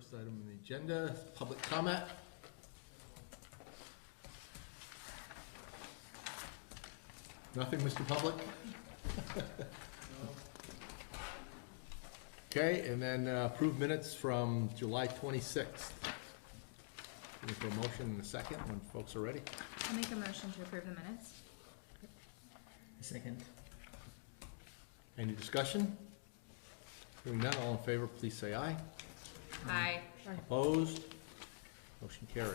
First item on the agenda, public comment. Nothing, Mr. Public? Okay, and then approved minutes from July 26th. Looking for a motion in a second when folks are ready. I'll make a motion to approve the minutes. Second. Any discussion? Hearing none, all in favor, please say aye. Aye. Opposed? Motion carries.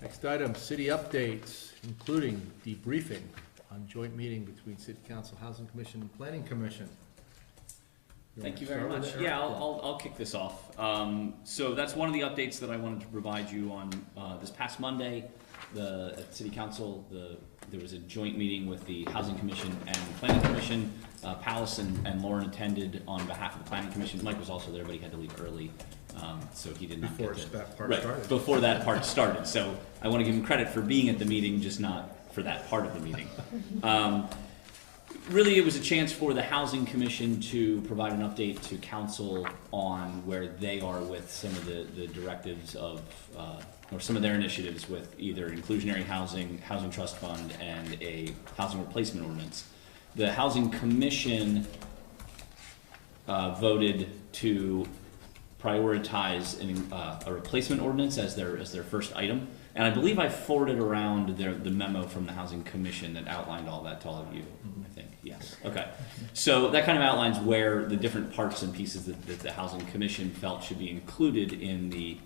Next item, city updates, including debriefing on joint meeting between City Council, Housing Commission, and Planning Commission. Thank you very much. Yeah, I'll kick this off. So that's one of the updates that I wanted to provide you on this past Monday. At City Council, there was a joint meeting with the Housing Commission and Planning Commission. Palace and Lauren attended on behalf of the Planning Commission. Mike was also there, but he had to leave early, so he did not Before get to, that part right, started. before that part started. So I want to give him credit for being at the meeting, just not for that part of the meeting. Really, it was a chance for the Housing Commission to provide an update to Council on where they are with some of the directives of, or some of their initiatives with either inclusionary housing, housing trust fund, and a housing replacement ordinance. The Housing Commission voted to prioritize a replacement ordinance as their first item. And I believe I forwarded around the memo from the Housing Commission that outlined all that to all of you, I think. Yes. Okay. So that kind of outlines where the different parts and pieces that the Housing Commission felt should be included in the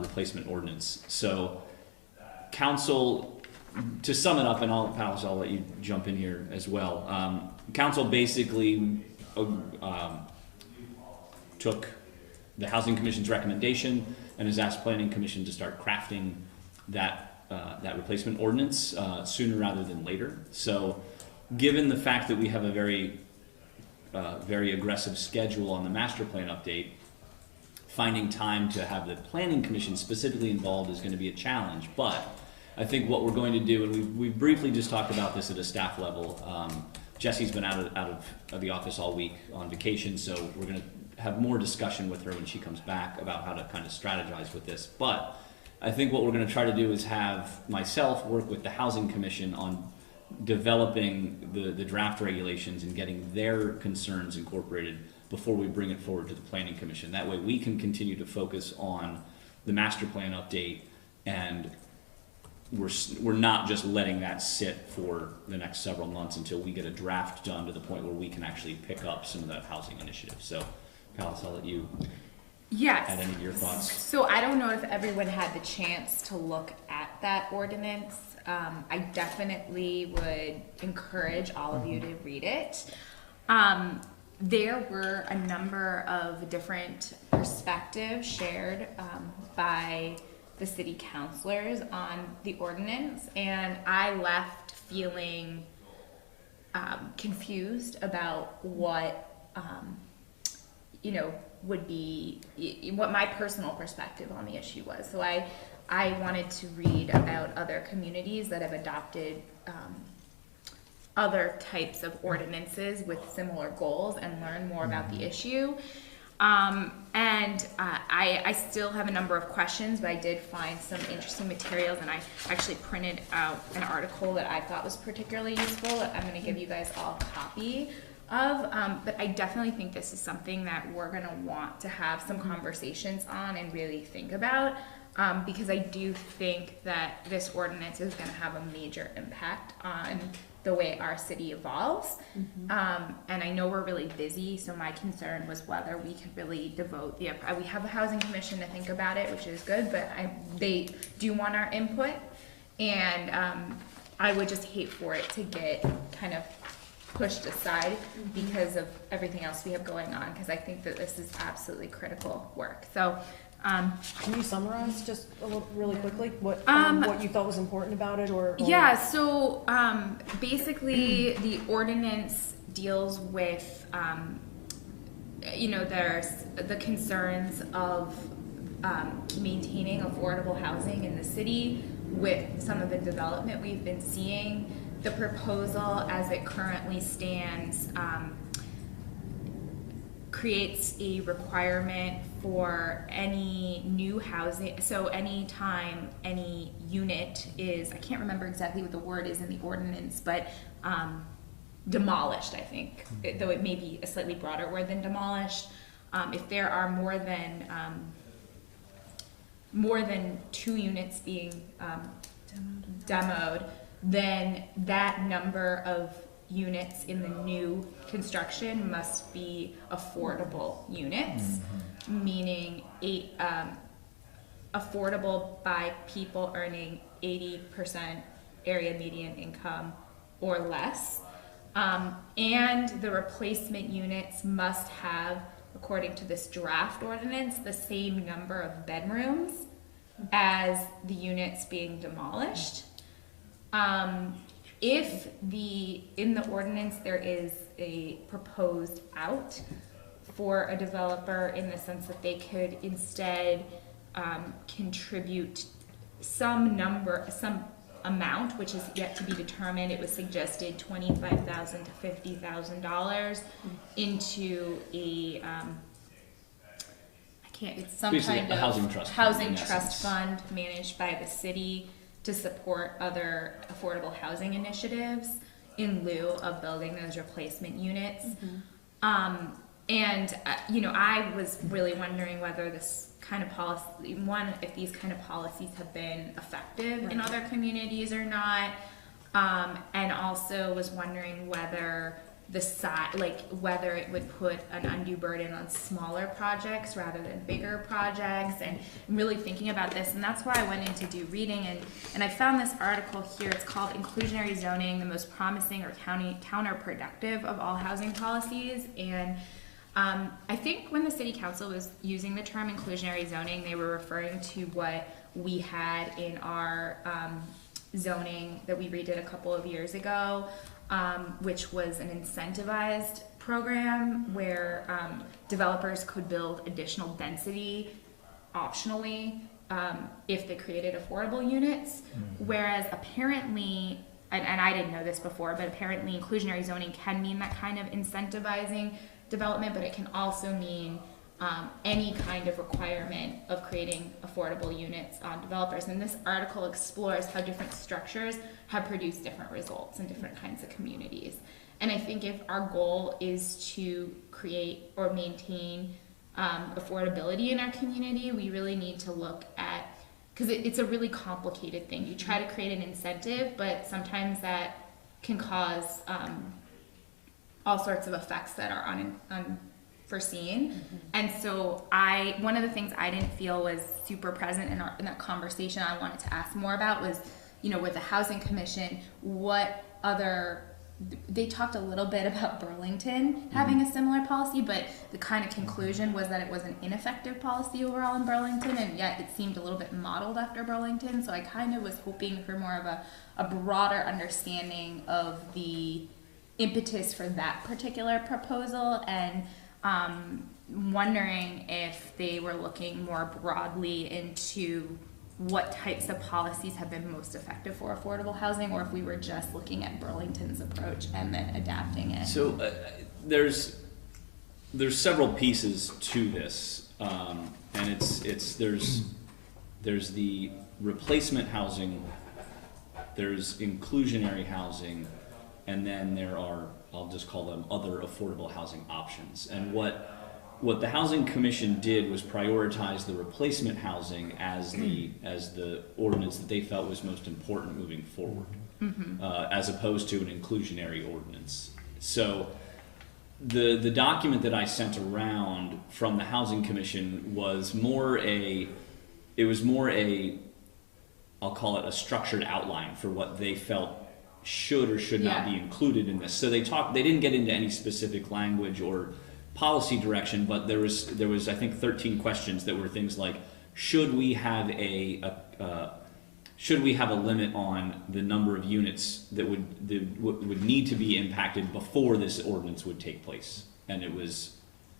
replacement ordinance. So Council, to sum it up, and Palace, I'll let you jump in here as well. Council basically took the Housing Commission's recommendation and has asked Planning Commission to start crafting that replacement ordinance sooner rather than later. So, given the fact that we have a very aggressive schedule on the master plan update, finding time to have the Planning Commission specifically involved is going to be a challenge. But I think what we're going to do, and we briefly just talked about this at a staff level. Jesse's been out of the office all week on vacation, so we're going to have more discussion with her when she comes back about how to kind of strategize with this. But I think what we're going to try to do is have myself work with the Housing Commission on developing the draft regulations and getting their concerns incorporated before we bring it forward to the Planning Commission. That way we can continue to focus on the master plan update, and we're not just letting that sit for the next several months until we get a draft done to the point where we can actually pick up some of that housing initiative. So Palace, I'll let you add any of your thoughts. So I don't know if everyone had the chance to look at that ordinance. I definitely would encourage all of you to read it. There were a number of different perspectives shared by the city councilors on the ordinance, and I left feeling confused about what would be what my personal perspective on the issue was. So I wanted to read about other communities that have adopted other types of ordinances with similar goals and learn more about the issue. I still have a number of questions, but I did find some interesting materials, and I actually printed out an article that I thought was particularly useful that I'm going to give you guys all a copy of. But I definitely think this is something that we're going to want to have some conversations on and really think about, because I do think that this ordinance is going to have a major impact on the way our city evolves. And I know we're really busy, so my concern was whether we could really devote we have a Housing Commission to think about it, which is good, but they do want our input, and I would just hate for it to get kind of pushed aside because of everything else we have going on, because I think that this is absolutely critical work. So can you summarize just a little really quickly what you thought was important about it, or? Yeah, so basically the ordinance deals with there's the concerns of maintaining affordable housing in the city with some of the development we've been seeing. The proposal as it currently stands creates a requirement for any new housing, so anytime any unit is, I can't remember exactly what the word is in the ordinance, but demolished, I think, though it may be a slightly broader word than demolished. If there are more than 2 units being demoed, then that number of units in the new construction must be affordable units, meaning affordable by people earning 80% area median income or less. And the replacement units must have, according to this draft ordinance, the same number of bedrooms as the units being demolished. If in the ordinance there is a proposed out for a developer in the sense that they could instead contribute some amount, which is yet to be determined. It was suggested $25,000 to $50,000 into a it's some Basically kind a of housing trust trust fund, fund managed by the city to support other affordable housing initiatives in lieu of building those replacement units. I was really wondering whether this kind of policy, if these kind of policies have been effective in other communities or not, and also was wondering whether whether it would put an undue burden on smaller projects rather than bigger projects, and really thinking about this. And that's why I went in to do reading, and I found this article here. It's called Inclusionary Zoning, the Most Promising or Counterproductive of All Housing Policies. And I think when the city council was using the term inclusionary zoning, they were referring to what we had in our zoning that we redid a couple of years ago, which was an incentivized program where developers could build additional density optionally if they created affordable units. Whereas apparently, and I didn't know this before, but apparently inclusionary zoning can mean that kind of incentivizing development, but it can also mean any kind of requirement of creating affordable units on developers. And this article explores how different structures have produced different results in different kinds of communities. And I think if our goal is to create or maintain affordability in our community, we really need to look at, because it's a really complicated thing. You try to create an incentive, but sometimes that can cause all sorts of effects that are unforeseen. And so one of the things I didn't feel was super present in that conversation I wanted to ask more about was, with the Housing Commission, they talked a little bit about Burlington having a similar policy, but the kind of conclusion was that it was an ineffective policy overall in Burlington, and yet it seemed a little bit modeled after Burlington. So I kind of was hoping for more of a broader understanding of the impetus for that particular proposal, and wondering if they were looking more broadly into what types of policies have been most effective for affordable housing, or if we were just looking at Burlington's approach and then adapting it. So there's several pieces to this, and there's the replacement housing, there's inclusionary housing, and then there are, I'll just call them other affordable housing options. And what the Housing Commission did was prioritize the replacement housing as the ordinance that they felt was most important moving forward, as opposed to an inclusionary ordinance. So the document that I sent around from the Housing Commission was more a I'll call it a structured outline for what they felt should or should not be included in this. So they didn't get into any specific language or policy direction, but there was I think 13 questions that were things like, should we have a limit on the number of units that would need to be impacted before this ordinance would take place? And it was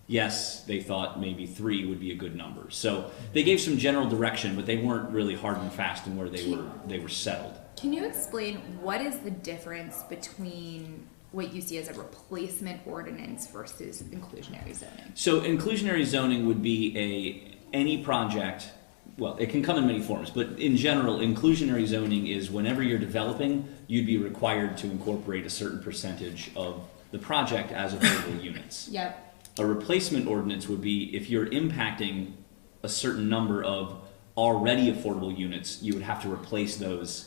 yes, they thought maybe 3 would be a good number. So they gave some general direction, but they weren't really hard and fast in where they were settled. Can you explain what is the difference between what you see as a replacement ordinance versus inclusionary zoning. So inclusionary zoning would be any project, well, it can come in many forms, but in general, inclusionary zoning is whenever you're developing, you'd be required to incorporate a certain percentage of the project as affordable units. Yep. A replacement ordinance would be if you're impacting a certain number of already affordable units, you would have to replace those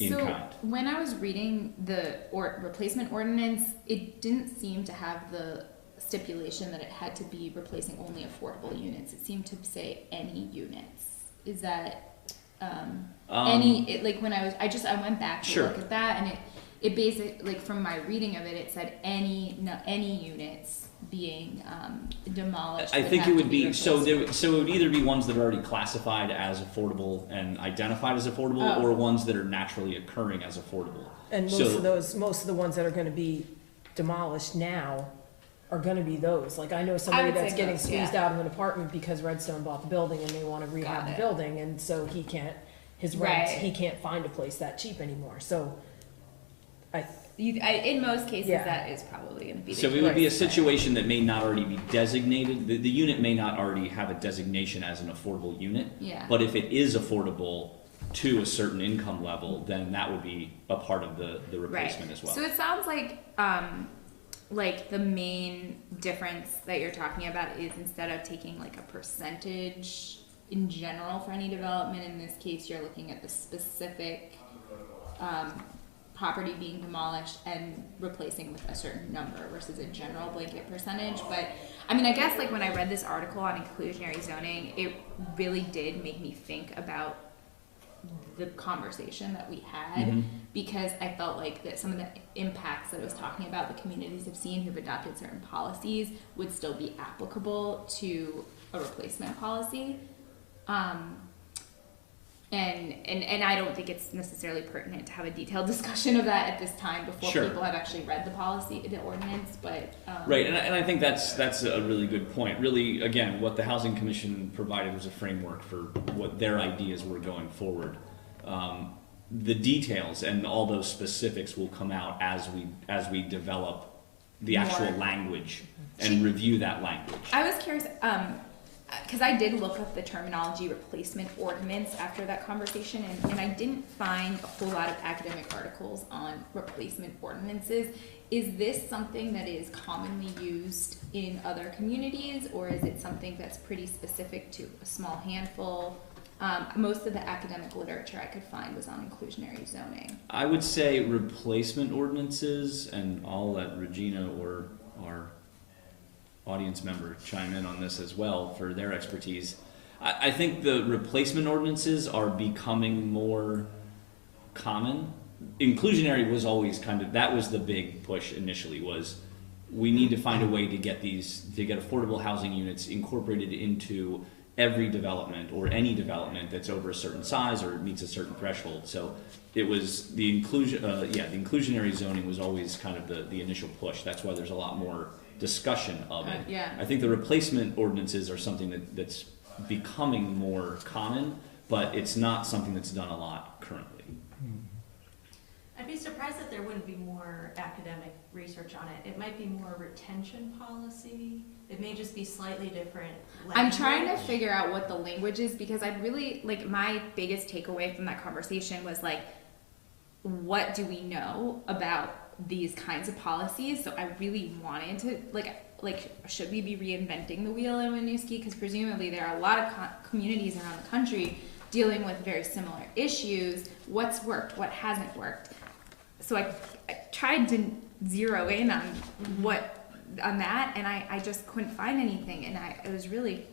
in So kind. when I was reading the replacement ordinance, it didn't seem to have the stipulation that it had to be replacing only affordable units. It seemed to say any units. Is that like when I went back to Sure. look at that, and it basically, like from my reading of it, it said any units being demolished. I think have it to would be so. replaced. So it would either be ones that are already classified as affordable and identified as affordable, Oh. or ones that are naturally occurring as affordable. And most of the ones that are gonna be demolished now are gonna be those. Like, I know somebody would that's say getting those, squeezed yeah. out of an apartment because Redstone bought the building and they wanna rehab Got the it. building, and so he can't, his rent, Right. he can't find a place that cheap anymore, so In most cases, Yeah. that is probably going to be the So case. it would be a but- situation that may not already be designated. The unit may not already have a designation as an affordable unit. Yeah. But if it is affordable to a certain income level, then that would be a part of the replacement as well. So it sounds like the main difference that you're talking about is instead of taking like a percentage in general for any development, in this case, you're looking at the specific property being demolished and replacing with a certain number versus a general blanket percentage. But I mean, I guess like when I read this article on inclusionary zoning, it really did make me think about the conversation that we had, Mhm. because I felt like that some of the impacts that I was talking about, the communities have seen who've adopted certain policies would still be applicable to a replacement policy. And I don't think it's necessarily pertinent to have a detailed discussion of that at this time before Sure. people have actually read the policy, the ordinance, but. Right, and I think that's a really good point. Really, again, what the Housing Commission provided was a framework for what their ideas were going forward. The details and all those specifics will come out as we develop the actual More. language and review that language. I was curious, because I did look up the terminology replacement ordinance after that conversation, and I didn't find a whole lot of academic articles on replacement ordinances. Is this something that is commonly used in other communities, or is it something that's pretty specific to a small handful? Most of the academic literature I could find was on inclusionary zoning. I would say replacement ordinances, and I'll let Regina or our audience member chime in on this as well for their expertise. I think the replacement ordinances are becoming more common. Inclusionary was always that was the big push initially, was we need to find a way to get affordable housing units incorporated into every development or any development that's over a certain size or meets a certain threshold. So it was the inclusionary zoning was always kind of the initial push. That's why there's a lot more discussion of it. Yeah. I think the replacement ordinances are something that's becoming more common, but it's not something that's done a lot currently. I'd be surprised that there wouldn't be more academic research on it. It might be more retention policy. It may just be slightly different language. I'm trying to figure out what the language is, because I'd really, like, my biggest takeaway from that conversation was, like, what do we know about these kinds of policies? So I really wanted to, like, should we be reinventing the wheel in Winooski? Because presumably there are a lot of communities around the country dealing with very similar issues. What's worked? What hasn't worked? So I tried to zero in on on that, and I just couldn't find anything, and it was really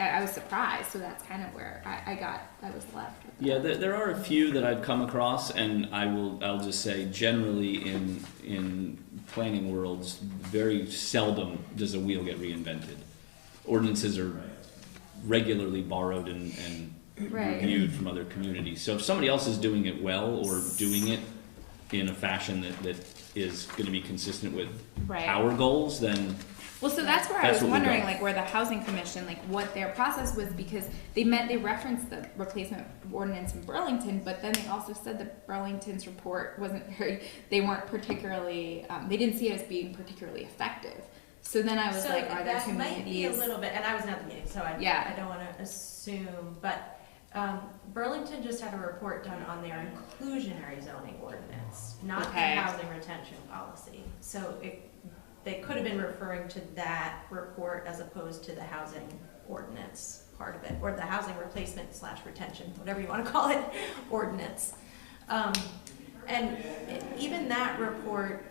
I was surprised. So that's kind of where I was left with that. Yeah, there are a few that I've come across, and I'll just say generally in planning worlds, very seldom does a wheel get reinvented. Ordinances are regularly borrowed and Right. reviewed from other communities. So if somebody else is doing it well or doing it in a fashion that is going to be consistent with Right. our goals, then Well, so that's where I That's was what we wondering, got. like, where the housing commission, like, what their process was, because they referenced the replacement ordinance in Burlington, but then they also said that Burlington's report wasn't they weren't particularly, they didn't see it as being particularly effective. So then I was So like, are there that might be a communities? little bit, and I was not at the meeting, so I don't wanna assume, but, Burlington just had a report done on their inclusionary zoning ordinance, not the Okay. housing retention policy. So they could have been referring to that report as opposed to the housing ordinance part of it, or the housing replacement / retention, whatever you wanna call it, ordinance. And even that report,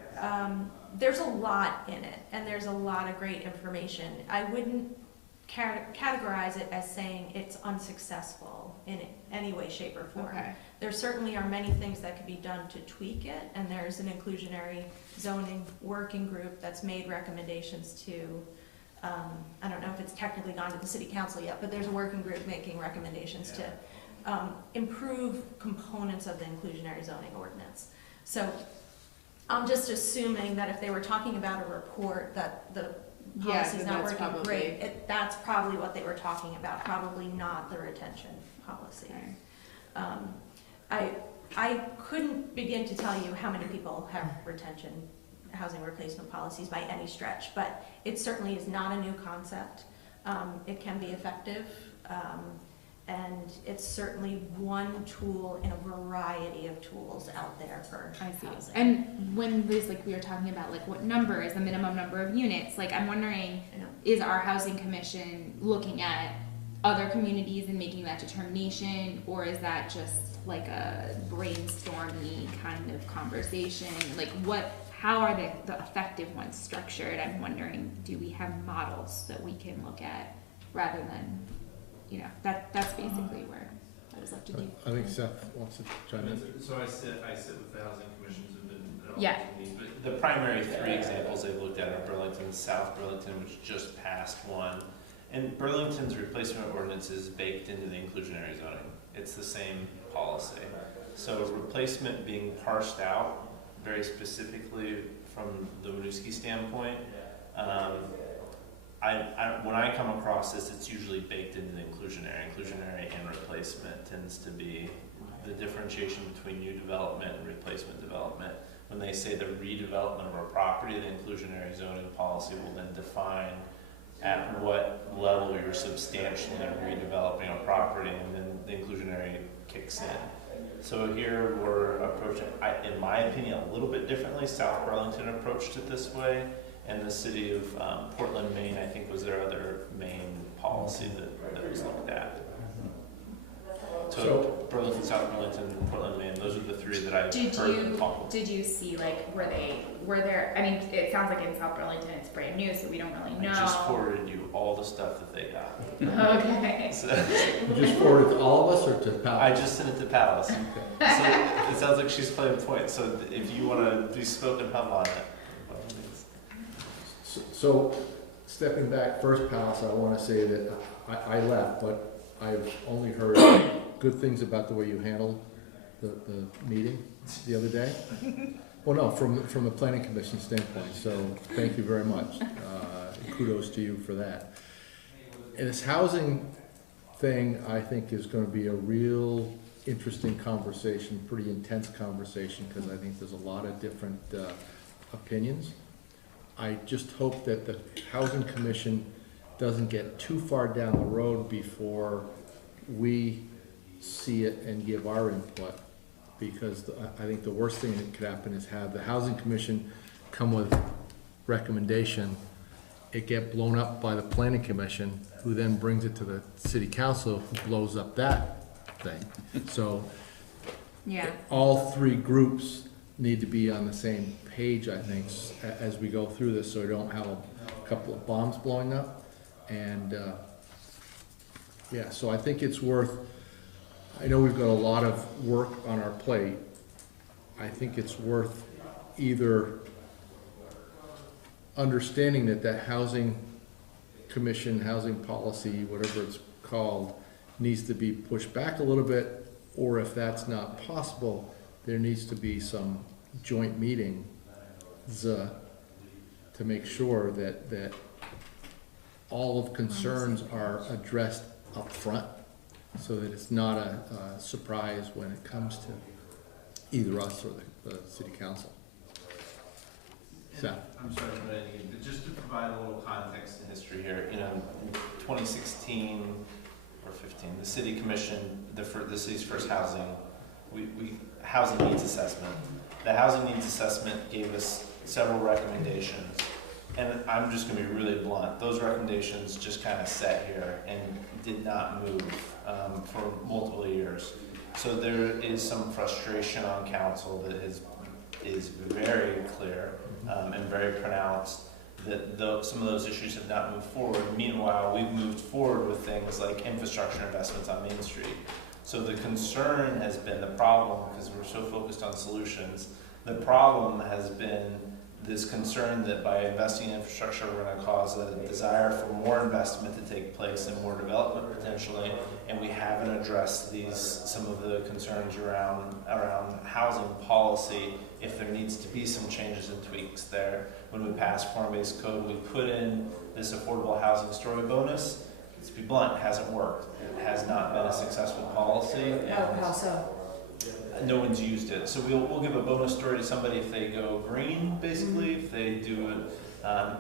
there's a lot in it, and there's a lot of great information. I wouldn't categorize it as saying it's unsuccessful in any way, shape, or form. Okay. There certainly are many things that could be done to tweak it, and there's an inclusionary zoning working group that's made recommendations to, I don't know if it's technically gone to the city council yet, but there's a working group making recommendations to improve components of the inclusionary zoning ordinance. So I'm just assuming that if they were talking about a report that the Yeah, policy's then not that's working probably- great, that's probably what they were talking about, probably not the retention policy. I couldn't begin to tell you how many people have retention housing replacement policies by any stretch, but it certainly is not a new concept. It can be effective, and it's certainly one tool in a variety of tools out there for I see. housing. And when Liz, like, we were talking about, like, what number is the minimum number of units, like, I'm wondering, I know. is our housing commission looking at other communities and making that determination, or is that just like a brainstormy kind of conversation? Like, how are the effective ones structured? I'm wondering, do we have models that we can look at rather than, that's basically where I was left to do. I think Seth wants to chime in. So I sit with the housing commissions who've been at all Yeah. these meetings, but the primary three examples they've looked at are Burlington, South Burlington, which just passed one, and Burlington's replacement ordinance is baked into the inclusionary zoning. It's the same policy. So replacement being parsed out very specifically from the Winooski standpoint, when I come across this, it's usually baked into the inclusionary and replacement tends to be the differentiation between new development and replacement development. When they say the redevelopment of a property, the inclusionary zoning policy will then define at what level you're substantially redeveloping a property, and then the inclusionary kicks in. So here we're approaching, in my opinion, a little bit differently. South Burlington approached it this way, and the city of Portland, Maine, I think was their other main policy that was looked at. So Burlington, South Burlington, Portland, Maine, those are the three that I've heard them talk about. Did you see, like, were there, I mean, it sounds like in South Burlington it's brand new, so we don't really know. I just forwarded you all the stuff that they got. Okay. So, You just forwarded to all of us or to Pal? I just sent it to Palace. So it sounds like she's playing point. So if you want to be spoken hum on it. by all means. So, stepping back first, Palace, I want to say that I left, but I've only heard good things about the way you handled the meeting the other day. Well, no, from the planning commission standpoint, so thank you very much. Kudos to you for that. And this housing thing, I think, is going to be a real interesting conversation, pretty intense conversation, because I think there's a lot of different opinions. I just hope that the housing commission doesn't get too far down the road before we see it and give our input, because I think the worst thing that could happen is have the housing commission come with recommendation, it get blown up by the planning commission, who then brings it to the city council, who blows up that thing. So Yeah. all three groups need to be on the same page, I think, as we go through this, so we don't have a couple of bombs blowing up. And, yeah, so I think it's worth, I know we've got a lot of work on our plate. I think it's worth either understanding that housing commission, housing policy, whatever it's called, needs to be pushed back a little bit, or if that's not possible, there needs to be some joint meetings to make sure that all of concerns are addressed up front, so that it's not a surprise when it comes to either us or the city council. So, I'm sorry for interrupting, but just to provide a little context and history here, you know, in 2016 or 15, the city commission, the city's first housing, housing needs assessment. The housing needs assessment gave us several recommendations, and I'm just gonna be really blunt, those recommendations just kind of sat here and did not move for multiple years. So there is some frustration on council that is very clear and very pronounced that some of those issues have not moved forward. Meanwhile, we've moved forward with things like infrastructure investments on Main Street. So the concern has been the problem, because we're so focused on solutions, the problem has been this concern that by investing in infrastructure, we're going to cause a desire for more investment to take place and more development potentially, and we haven't addressed some of the concerns around housing policy. If there needs to be some changes and tweaks there, when we passed form-based code, we put in this affordable housing story bonus. To be blunt, it hasn't worked. It has not been a successful policy. How so? No one's used it. So we'll give a bonus story to somebody if they go green, basically, if they do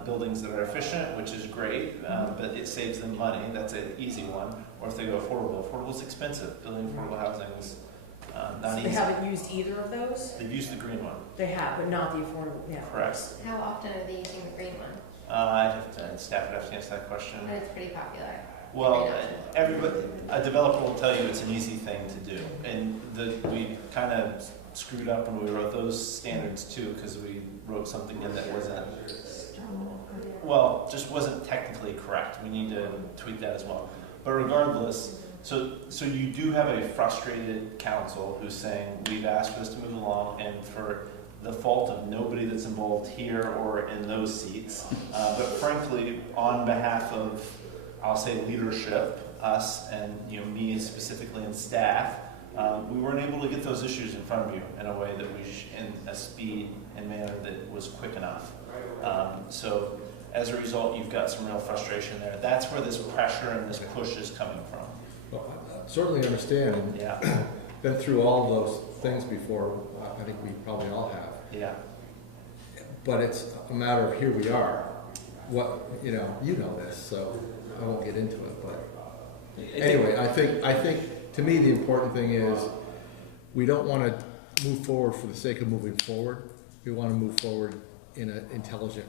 buildings that are efficient, which is great, but it saves them money. That's an easy one. Or if they go affordable. Affordable is expensive. Building affordable housing is not So easy. they haven't used either of those? They've used the green one. They have, but not the affordable, yeah. Correct. How often are they using the green one? Staff would have to answer that question. But it's pretty popular. Well, a developer will tell you it's an easy thing to do, and we kind of screwed up when we wrote those standards too, because we wrote something in that just wasn't technically correct. We need to tweak that as well. But regardless, so you do have a frustrated council who's saying we've asked for this to move along, and for the fault of nobody that's involved here or in those seats, but frankly, on behalf of, I'll say, leadership, us and me specifically and staff, we weren't able to get those issues in front of you in a way that in a speed and manner that was quick enough. So as a result, you've got some real frustration there. That's where this pressure and this push is coming from. well, I certainly understand, and Yeah, been through all of those things before. I think we probably all have. yeah. But it's a matter of here we are. You know this, so I won't get into it. But anyway, I think to me the important thing is we don't want to move forward for the sake of moving forward. We want to move forward in an intelligent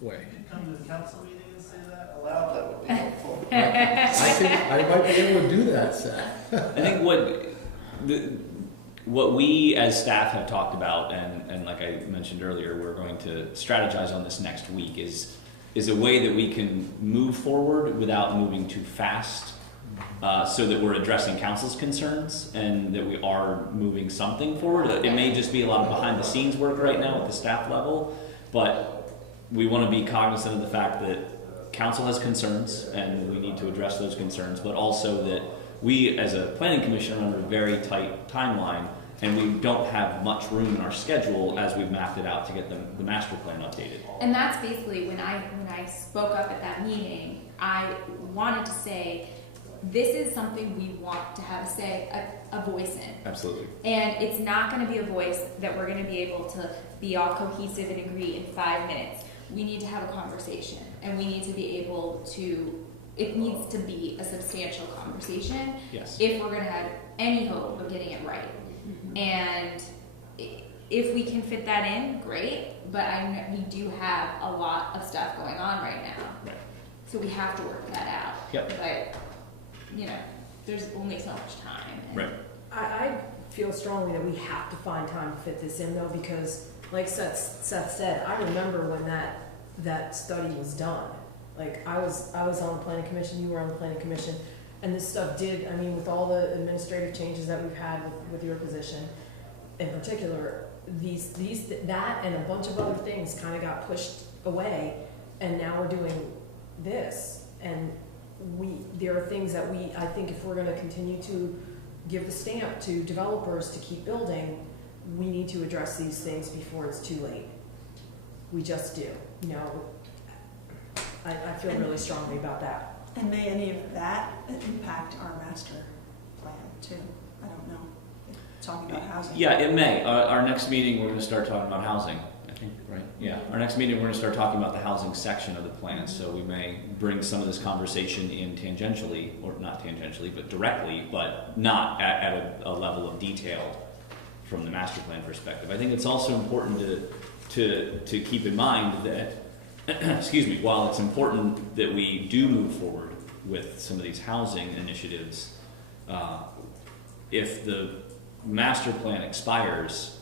way. Come to the council meeting and say that aloud, that would be helpful. I think I might be able to do that, Seth. I think what we as staff have talked about, and like I mentioned earlier, we're going to strategize on this next week, is a way that we can move forward without moving too fast, so that we're addressing council's concerns and that we are moving something forward. It may just be a lot of behind the scenes work right now at the staff level, but we want to be cognizant of the fact that council has concerns and we need to address those concerns, but also that we as a planning commission are under a very tight timeline, and we don't have much room in our schedule as we've mapped it out to get the master plan updated. And that's basically when I spoke up at that meeting, I wanted to say, this is something we want to have a voice in. Absolutely. And it's not going to be a voice that we're going to be able to be all cohesive and agree in 5 minutes. We need to have a conversation, and we need to be able to, it needs to be a substantial conversation. Yes. If we're going to have any hope of getting it right. And if we can fit that in, great, but we do have a lot of stuff going on right now. Right. So we have to work that out. Yep. But, there's only so much time. And Right. I feel strongly that we have to find time to fit this in though, because like Seth said, I remember when that study was done. Like I was on the planning commission, you were on the planning commission, and this stuff with all the administrative changes that we've had with your position, in particular, that and a bunch of other things kind of got pushed away, and now we're doing this. And there are things that I think if we're going to continue to give the stamp to developers to keep building, we need to address these things before it's too late. We just do. I feel really strongly about that. And may any of that impact our master plan too? I don't know. Talking about housing. Yeah, it may. Our next meeting, we're gonna start talking about housing, I think, right? Yeah, our next meeting, we're gonna start talking about the housing section of the plan, so we may bring some of this conversation in tangentially, or not tangentially, but directly, but not at a level of detail from the master plan perspective. I think it's also important to keep in mind that, excuse me, while it's important that we do move forward with some of these housing initiatives, if the master plan expires,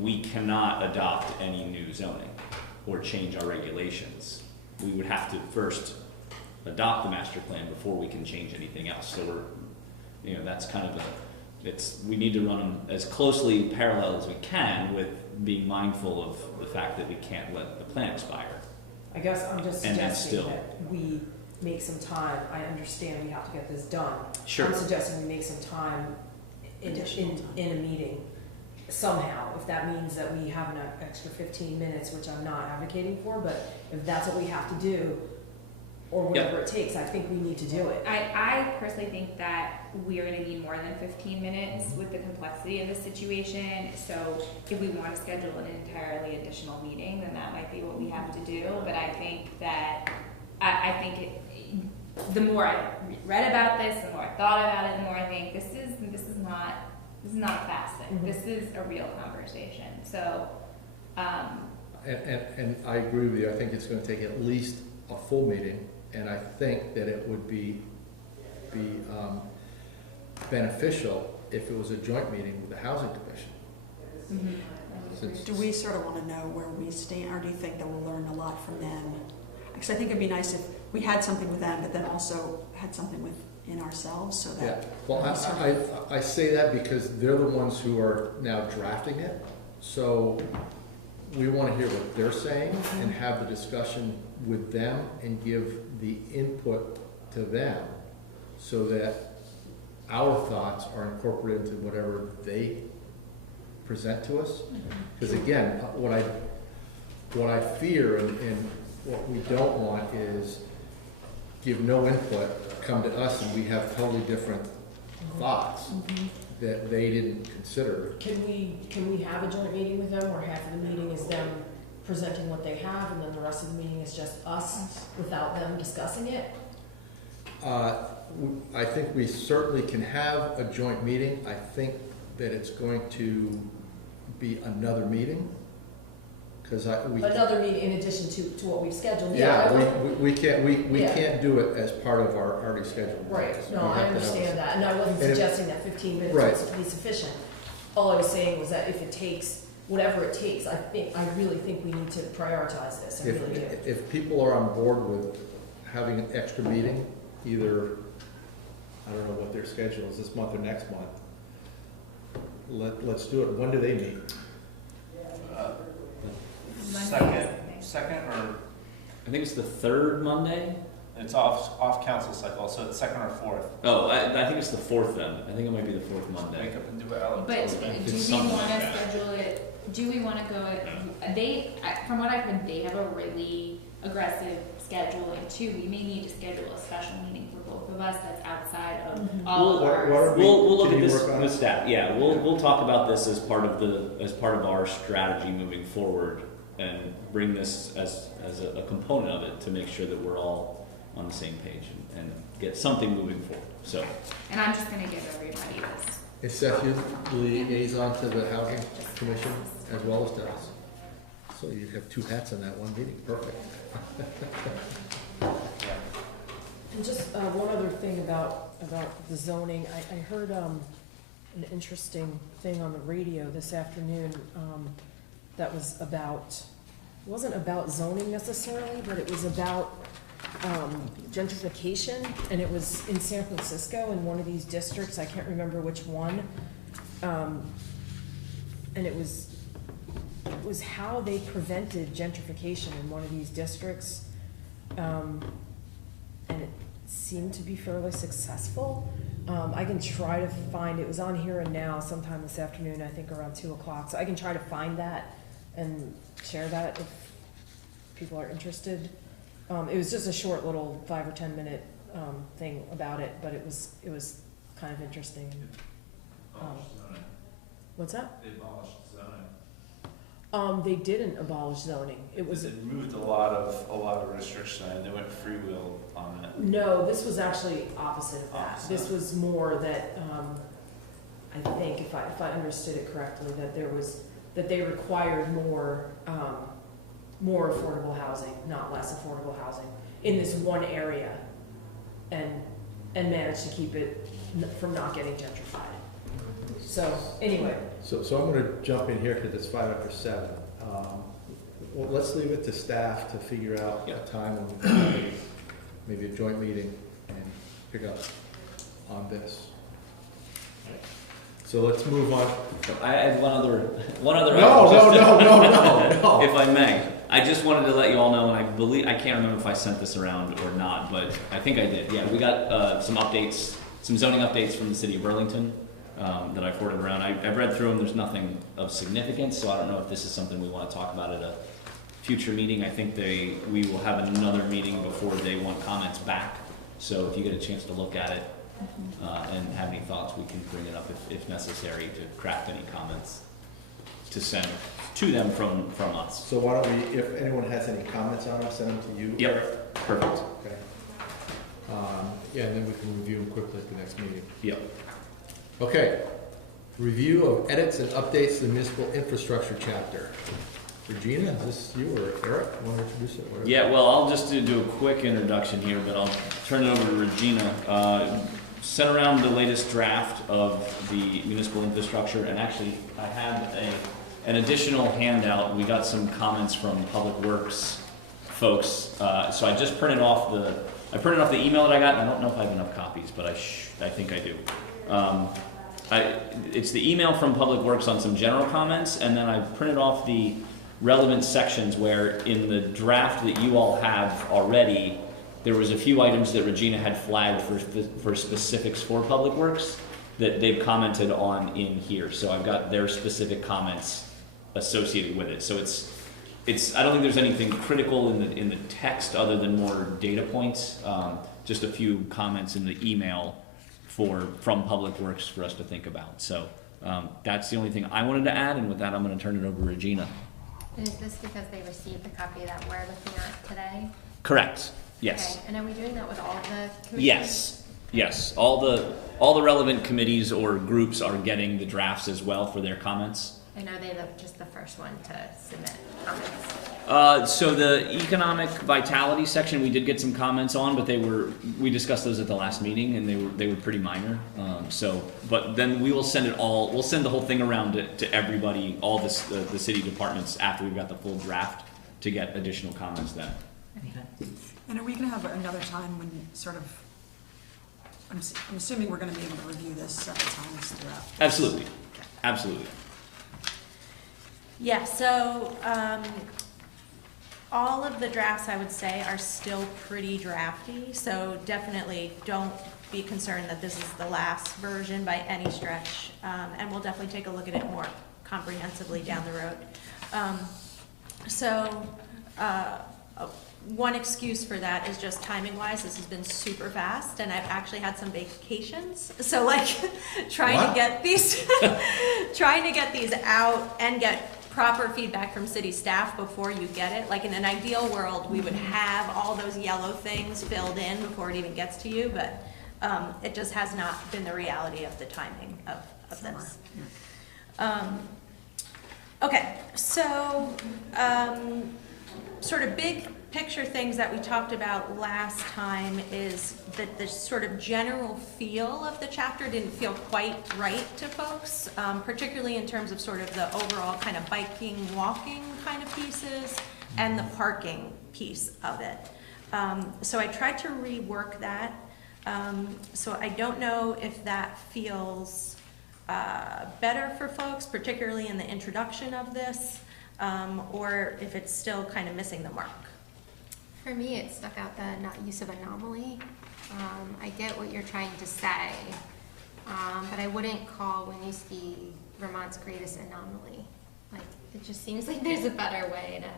we cannot adopt any new zoning or change our regulations. We would have to first adopt the master plan before we can change anything else. So that's kind of we need to run them as closely parallel as we can, with being mindful of the fact that we can't let the plan expire. I guess I'm just And then suggesting still- that we make some time. I understand we have to get this done. Sure. I'm suggesting we make some time in a meeting somehow. If that means that we have an extra 15 minutes, which I'm not advocating for, but if that's what we have to do, or whatever it takes, I think we need to do it. I personally think that we are gonna need more than 15 minutes with the complexity of the situation. So if we want to schedule an entirely additional meeting, then that might be what we have to do. But I think that, the more I read about this, the more I thought about it, the more I think this is not a fast thing. Mhm. This is a real conversation. So, And I agree with you. I think it's gonna take at least a full meeting, and I think that it would be beneficial if it was a joint meeting with the Housing Commission. Since- Do we sort of want to know where we stand, or do you think that we'll learn a lot from them? Because I think it'd be nice if we had something with them, but then also had something within ourselves, so Yeah, that. well, I say that because they're the ones who are now drafting it, so we want to hear what they're saying and have the discussion with them and give the input to them so that our thoughts are incorporated into whatever they present to us. Because again, what I fear and what we don't want is give no input, come to us and we have totally different thoughts that they didn't consider. Can we have a joint meeting with them, or half of the meeting is them presenting what they have, and then the rest of the meeting is just us without them discussing it? I think we certainly can have a joint meeting. I think that it's going to be another meeting, because Another meeting in addition to what we've scheduled? we Yeah. can't do it as part of our already scheduled. Right, meetings. no, We I have to have understand that, and I wasn't And if- suggesting that 15 minutes Right. would be sufficient. All I was saying was that if it takes, whatever it takes, I really think we need to prioritize this, I really do. If people are on board with having an extra meeting, either, I don't know what their schedule is, this month or next month, let's do it. When do they meet? Second, or I think it's the third Monday. it's off council cycle, so it's second or fourth. Oh, I think it's the fourth then. I think it might be the fourth Monday. Wake up and do it, Alex. but It's do we something want to like that. schedule it? Do we want to go? From what I've heard, they have a really aggressive scheduling too. We may need to schedule a special meeting for both of us that's outside of all of What ours. are we- We'll look can at you this work on with it? staff. Yeah, we'll talk about this as part of our strategy moving forward, and bring this as a component of it to make sure that we're all on the same page and get something moving forward. So And I'm just going to give everybody this. Is Seth, you liaison to the Housing Commission as well as to us? So you have two hats in that one meeting, perfect. And just one other thing about the zoning, I heard an interesting thing on the radio this afternoon that was about, it wasn't about zoning necessarily, but it was about gentrification, and it was in San Francisco in one of these districts, I can't remember which one, and it was how they prevented gentrification in one of these districts, and it seemed to be fairly successful. I can try to find, it was on Here and Now sometime this afternoon, I think around 2 o'clock, so I can try to find that and share that if people are interested. It was just a short little 5 or 10 minute, thing about it, but it was kind of interesting. What's that? They abolished zoning. They didn't abolish zoning. It was, They removed a lot of restriction, and they went freewheel on it. no, this was actually opposite of that. Opposite. This was more that, I think, if I understood it correctly, that they required more affordable housing, not less affordable housing, in this one area, and managed to keep it from not getting gentrified. So, anyway. So I'm gonna jump in here because it's 7:05. Well, let's leave it to staff to figure out a time when we can have maybe a joint meeting and pick up on this. So let's move on. I had one other No, item, no. if I may. I just wanted to let you all know, and I can't remember if I sent this around or not, but I think I did. Yeah, we got some updates, some zoning updates from the city of Burlington that I forwarded around. I've read through them. There's nothing of significance, so I don't know if this is something we want to talk about at a future meeting. I think we will have another meeting before they want comments back. So if you get a chance to look at it and have any thoughts, we can bring it up if necessary to craft any comments to send to them from us. So why don't we, if anyone has any comments on them, send them to you. Yep, perfect. Okay. Yeah, and then we can review them quickly at the next meeting. Yep. Okay. Review of edits and updates to the municipal infrastructure chapter. Regina, is this you or Eric? You want to introduce it? Whatever. Yeah, well, I'll just do a quick introduction here, but I'll turn it over to Regina. Sent around the latest draft of the municipal infrastructure, and actually I have an additional handout. We got some comments from Public Works folks, so I just printed off the email that I got. I don't know if I have enough copies, but I think I do. It's the email from Public Works on some general comments, and then I printed off the relevant sections where in the draft that you all have already, there was a few items that Regina had flagged for specifics for Public Works that they've commented on in here. So I've got their specific comments associated with it. So it's I don't think there's anything critical in the text other than more data points. Just a few comments in the email from Public Works for us to think about. So that's the only thing I wanted to add, and with that I'm going to turn it over to Regina. And is this because they received the copy that we're looking at today? Correct. Yes. Okay. And are we doing that with all of the commissions? Yes. All the relevant committees or groups are getting the drafts as well for their comments. And are they just the first one to submit comments? So the economic vitality section, we did get some comments on, but we discussed those at the last meeting, and they were pretty minor. But then we will send we'll send the whole thing around to everybody, all the city departments after we've got the full draft to get additional comments then. Okay. And are we gonna have another time when sort of, I'm assuming we're gonna be able to review this several times throughout? Absolutely. Absolutely. Yeah, so all of the drafts, I would say, are still pretty drafty, so definitely don't be concerned that this is the last version by any stretch, and we'll definitely take a look at it more comprehensively down the road. One excuse for that is just timing-wise, this has been super fast, and I've actually had some vacations, so like trying to get these out and get proper feedback from city staff before you get it. Like in an ideal world, we would have all those yellow things filled in before it even gets to you, but it just has not been the reality of the timing of this. Okay, so sort of big picture things that we talked about last time is that the sort of general feel of the chapter didn't feel quite right to folks, particularly in terms of sort of the overall kind of biking, walking kind of pieces and the parking piece of it. So I tried to rework that. So I don't know if that feels better for folks, particularly in the introduction of this, or if it's still kind of missing the mark. For me, it stuck out the not use of anomaly. I get what you're trying to say, but I wouldn't call Winooski Vermont's greatest anomaly. Like, it just seems like there's a better way to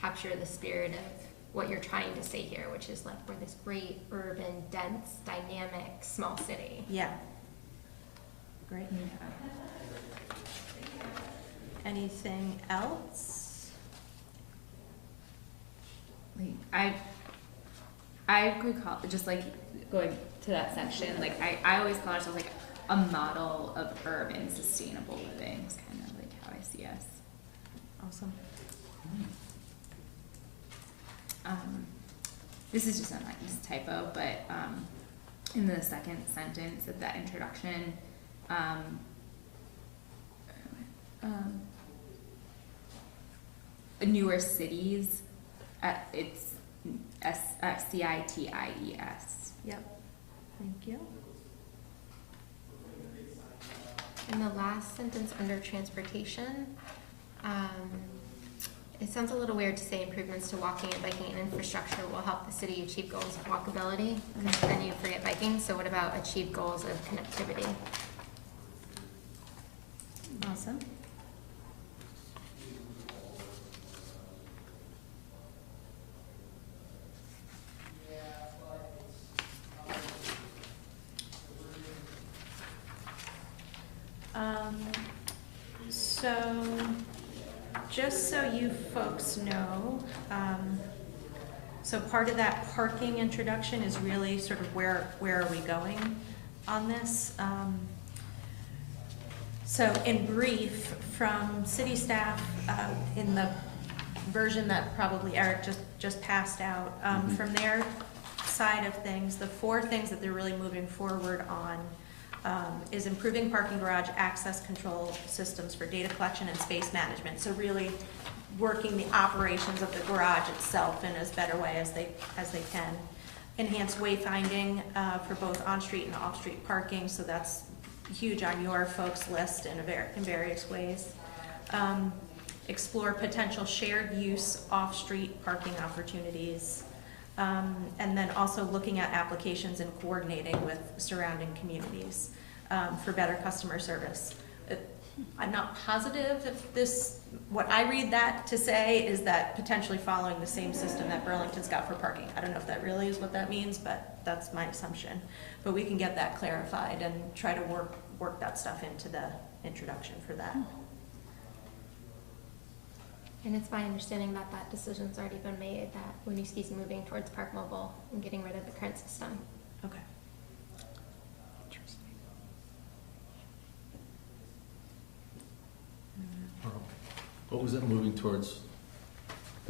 capture the spirit what you're trying to say here, which is like we're this great, urban, dense, dynamic, small city. Yeah. Great. Anything else? Like, I could call, just like going to that section, like I always call ourselves like a model of urban sustainable living. Is kind of like how I see us. Awesome. This is just a typo, but in the second sentence of that introduction, newer cities, it's CITIES. Yep. Thank you. In the last sentence under transportation, it sounds a little weird to say improvements to walking and biking and infrastructure will help the city achieve goals of walkability, because then you forget biking. So what about achieve goals of connectivity? Awesome. So, just so you folks know, so part of that parking introduction is really sort of where are we going on this? So in brief, from city staff, in the version that probably Eric just passed out, from their side of things, the 4 things that they're really moving forward on is improving parking garage access control systems for data collection and space management. So really working the operations of the garage itself in as better way as they can. Enhanced wayfinding for both on-street and off-street parking, so that's huge on your folks' list in various ways. Explore potential shared use off-street parking opportunities. And then also looking at applications and coordinating with surrounding communities for better customer service. I'm not positive if this, what I read that to say is that potentially following the same system that Burlington's got for parking. I don't know if that really is what that means, but that's my assumption. But we can get that clarified and try to work that stuff into the introduction for that. And it's my understanding that that decision's already been made, that Winooski's moving towards Park Mobile and getting rid of the current system. Okay. What was it moving towards?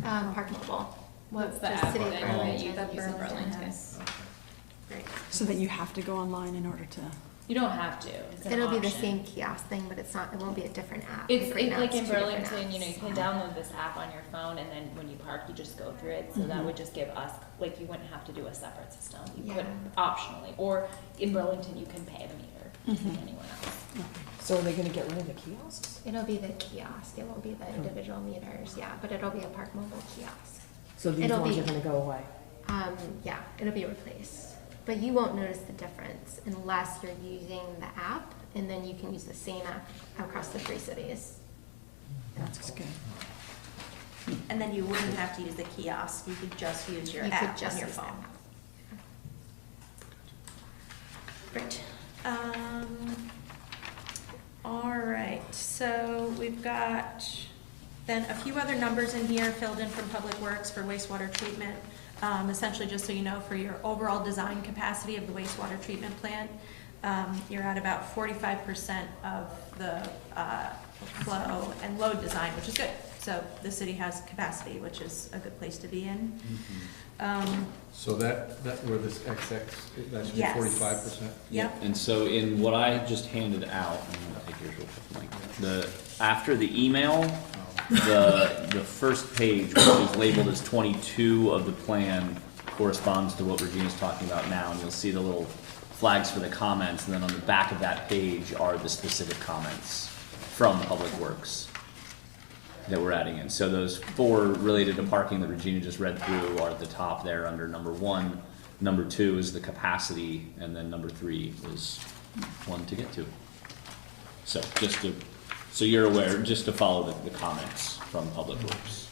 Park Mobile. What's the the app city of that Burlington you uses use in Burlington? has. Great. So that you have to go online in order to, You don't have to. It's an It'll be the option. same kiosk thing, but it's not, it won't be a different app. It's right now like in two different Burlington, you know, you apps. can download this app on your phone, and then when you park, you just go through it. So that would just give us, like, you wouldn't have to do a separate system. You could optionally, or in Burlington, you can pay the meter, just like anyone else. So are they gonna get rid of the kiosks? It'll be the kiosk, it won't be the individual meters, yeah, but it'll be a Park Mobile kiosk. So these It'll ones be- are gonna go away? Yeah, it'll be replaced. But you won't notice the difference unless you're using the app, and then you can use the same app across the 3 cities. that's good. And then you wouldn't have to use the kiosk, you could just use your You could app just on your use the phone. app. Great. All right, so we've got then a few other numbers in here filled in from Public Works for wastewater treatment. Essentially, just so you know, for your overall design capacity of the wastewater treatment plant, you're at about 45% of the flow and load design, which is good. So the city has capacity, which is a good place to be in. So that where this XX, that should be Yes. 45%? Yep. And so in what I just handed out, I'm gonna take yours real quick, Mike. After the email, the first page, which is labeled as 22 of the plan, corresponds to what Regina's talking about now, and you'll see the little flags for the comments, and then on the back of that page are the specific comments from Public Works that we're adding in. So those 4 related to parking that Regina just read through are at the top there under number 1. Number 2 is the capacity, and then number 3 is one to get to. So so you're aware, just to follow the comments from Public Works.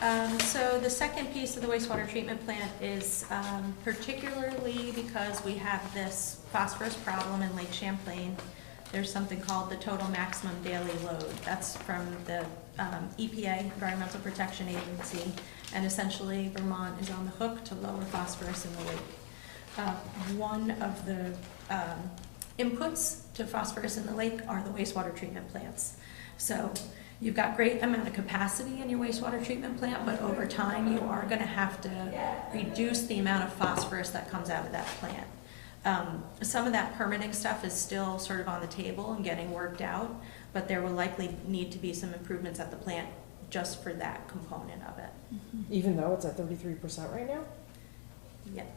So the second piece of the wastewater treatment plant is particularly because we have this phosphorus problem in Lake Champlain. There's something called the total maximum daily load. That's from the EPA, Environmental Protection Agency, and essentially Vermont is on the hook to lower phosphorus in the lake. One of the inputs to phosphorus in the lake are the wastewater treatment plants. So you've got great amount of capacity in your wastewater treatment plant, but over time you are going to have to reduce the amount of phosphorus that comes out of that plant. Some of that permitting stuff is still sort of on the table and getting worked out, but there will likely need to be some improvements at the plant just for that component of it. Even though it's at 33% right now? Yep.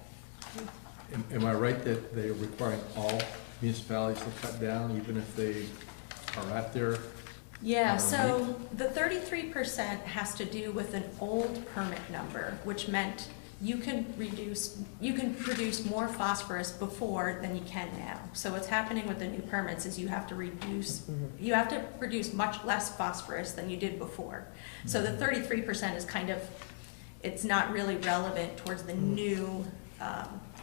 Am I right that they are requiring all municipalities to cut down, even if they are at their? Yeah, so the 33% has to do with an old permit number, which meant you can produce more phosphorus before than you can now. So what's happening with the new permits is you have to produce much less phosphorus than you did before. So the 33% is kind of, it's not really relevant towards the new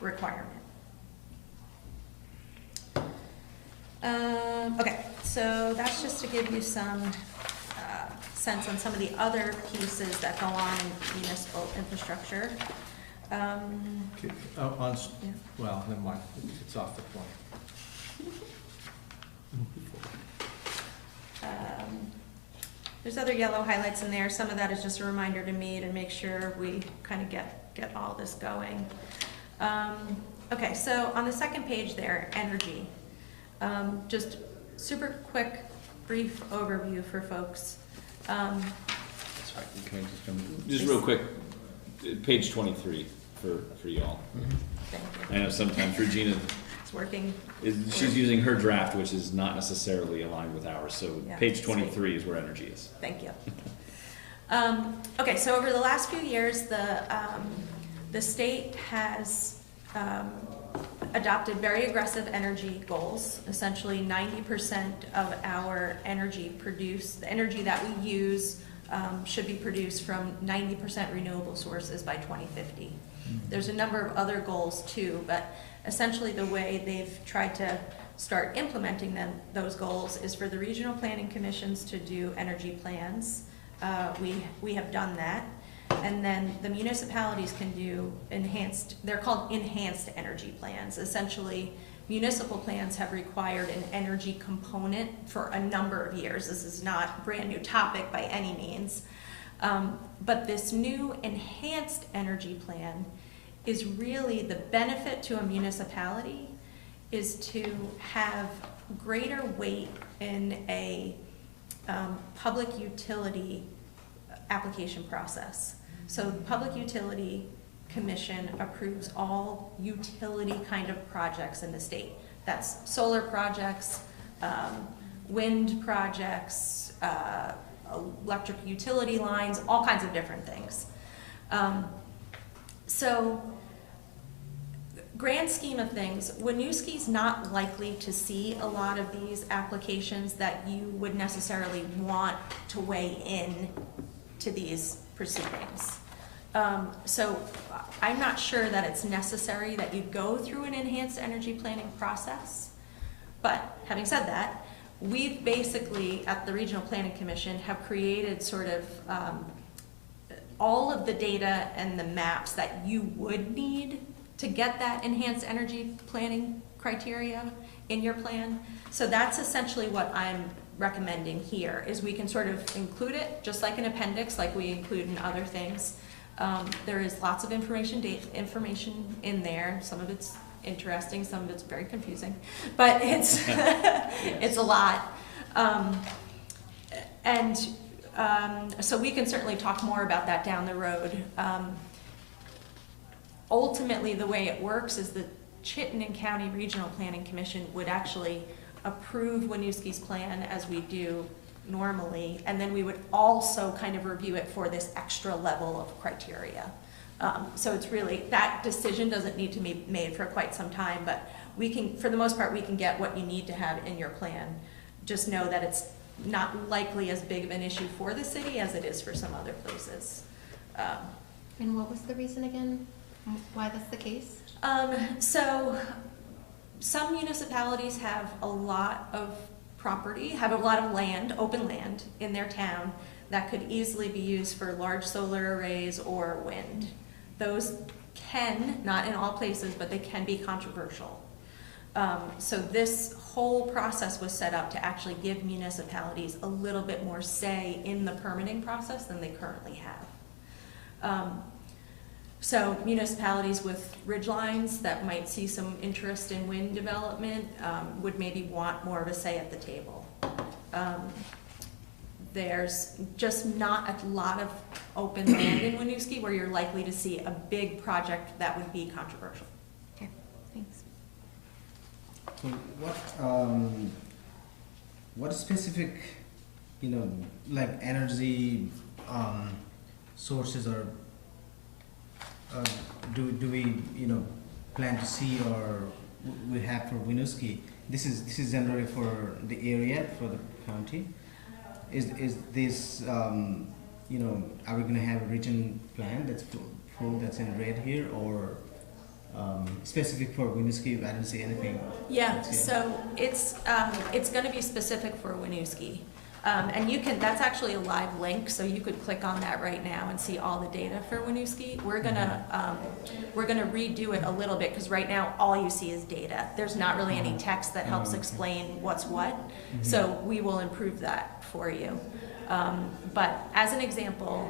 requirement. Okay, so that's just to give you some sense on some of the other pieces that go on in municipal infrastructure. Okay, Yeah. well, never mind, it's off the point. There's other yellow highlights in there. Some of that is just a reminder to me to make sure we kind of get all this going. Okay, so on the second page there, energy. Just super quick, brief overview for folks. Sorry, can I just come, just real quick, page 23 for y'all. Thank you. I know sometimes Regina, It's working. she's using her draft, which is not necessarily aligned with ours, so Yeah, page 23 is where energy is. Thank you. Okay, so over the last few years, the state has adopted very aggressive energy goals. Essentially, 90% of our energy produced, the energy that we use, should be produced from 90% renewable sources by 2050. There's a number of other goals too, but essentially the way they've tried to start implementing those goals is for the regional planning commissions to do energy plans. We have done that. And then the municipalities can do they're called enhanced energy plans. Essentially, municipal plans have required an energy component for a number of years. This is not a brand new topic by any means. But this new enhanced energy plan is really the benefit to a municipality is to have greater weight in a public utility application process. So the Public Utility Commission approves all utility kind of projects in the state. That's solar projects, wind projects, electric utility lines, all kinds of different things. So, grand scheme of things, Winooski's not likely to see a lot of these applications that you would necessarily want to weigh in to these proceedings. So I'm not sure that it's necessary that you go through an enhanced energy planning process. But having said that, we've basically, at the Regional Planning Commission, have created sort of all of the data and the maps that you would need to get that enhanced energy planning criteria in your plan. So that's essentially what I'm recommending here, is we can sort of include it just like an appendix, like we include in other things. There is lots of information in there. Some of it's interesting, some of it's very confusing, but it's it's a lot. So we can certainly talk more about that down the road. Ultimately, the way it works is the Chittenden County Regional Planning Commission would actually approve Winooski's plan as we do normally, and then we would also kind of review it for this extra level of criteria. So it's really, that decision doesn't need to be made for quite some time, but we can, for the most part, we can get what you need to have in your plan. Just know that it's not likely as big of an issue for the city as it is for some other places. And what was the reason again, why that's the case? So some municipalities have a lot of property, have a lot of land, open land in their town that could easily be used for large solar arrays or wind. Those can, not in all places, but they can be controversial. So this whole process was set up to actually give municipalities a little bit more say in the permitting process than they currently have. So municipalities with ridgelines that might see some interest in wind development would maybe want more of a say at the table. There's just not a lot of open land in Winooski where you're likely to see a big project that would be controversial. Okay, thanks. So what specific, like energy sources or do we plan to see or we have for Winooski? This is generally for the area, for the county. Is this are we going to have a written plan that's full that's in red here, or specific for Winooski? I didn't see anything. Yeah, so it's going to be specific for Winooski. And that's actually a live link, so you could click on that right now and see all the data for Winooski. We're gonna redo it a little bit, because right now all you see is data. There's not really any text that helps explain what's what, so we will improve that for you. But as an example,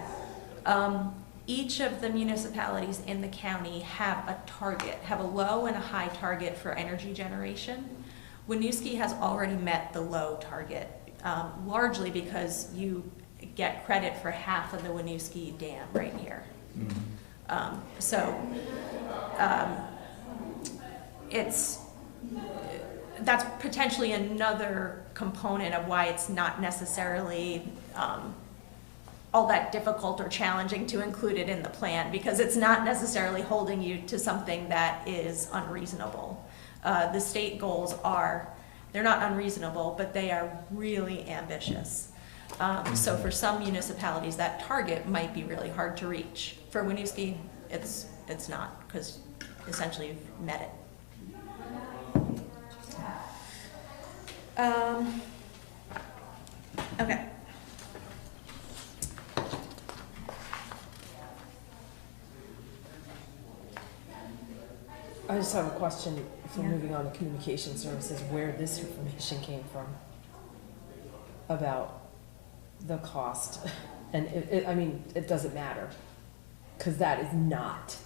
each of the municipalities in the county have a low and a high target for energy generation. Winooski has already met the low target. Largely because you get credit for half of the Winooski Dam right here. That's potentially another component of why it's not necessarily all that difficult or challenging to include it in the plan, because it's not necessarily holding you to something that is unreasonable. The state goals they're not unreasonable, but they are really ambitious. So for some municipalities, that target might be really hard to reach. For Winooski, it's not, because essentially you've met it. Okay. I just have a question, if we're moving on to communication services, where this information came from about the cost. And it doesn't matter, because that is not,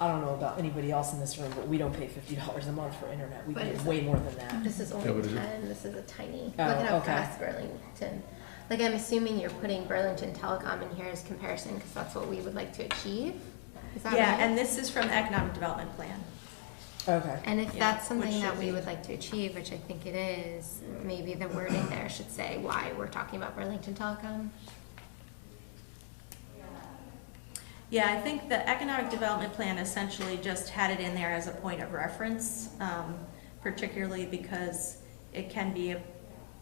I don't know about anybody else in this room, but we don't pay $50 a month for internet. We But pay it's way more than that. This is Yeah, only what is it? 10, this is a tiny, Oh, look at how okay. fast Burlington. Like, I'm assuming you're putting Burlington Telecom in here as comparison, because that's what we would like to achieve. Is that Yeah, right? and this is from the Economic Development Plan. Okay. And if Yeah, that's something which that should we be- would like to achieve, which I think it is, maybe the wording there should say why we're talking about Burlington Telecom. Yeah, I think the Economic Development Plan essentially just had it in there as a point of reference, particularly because it can be a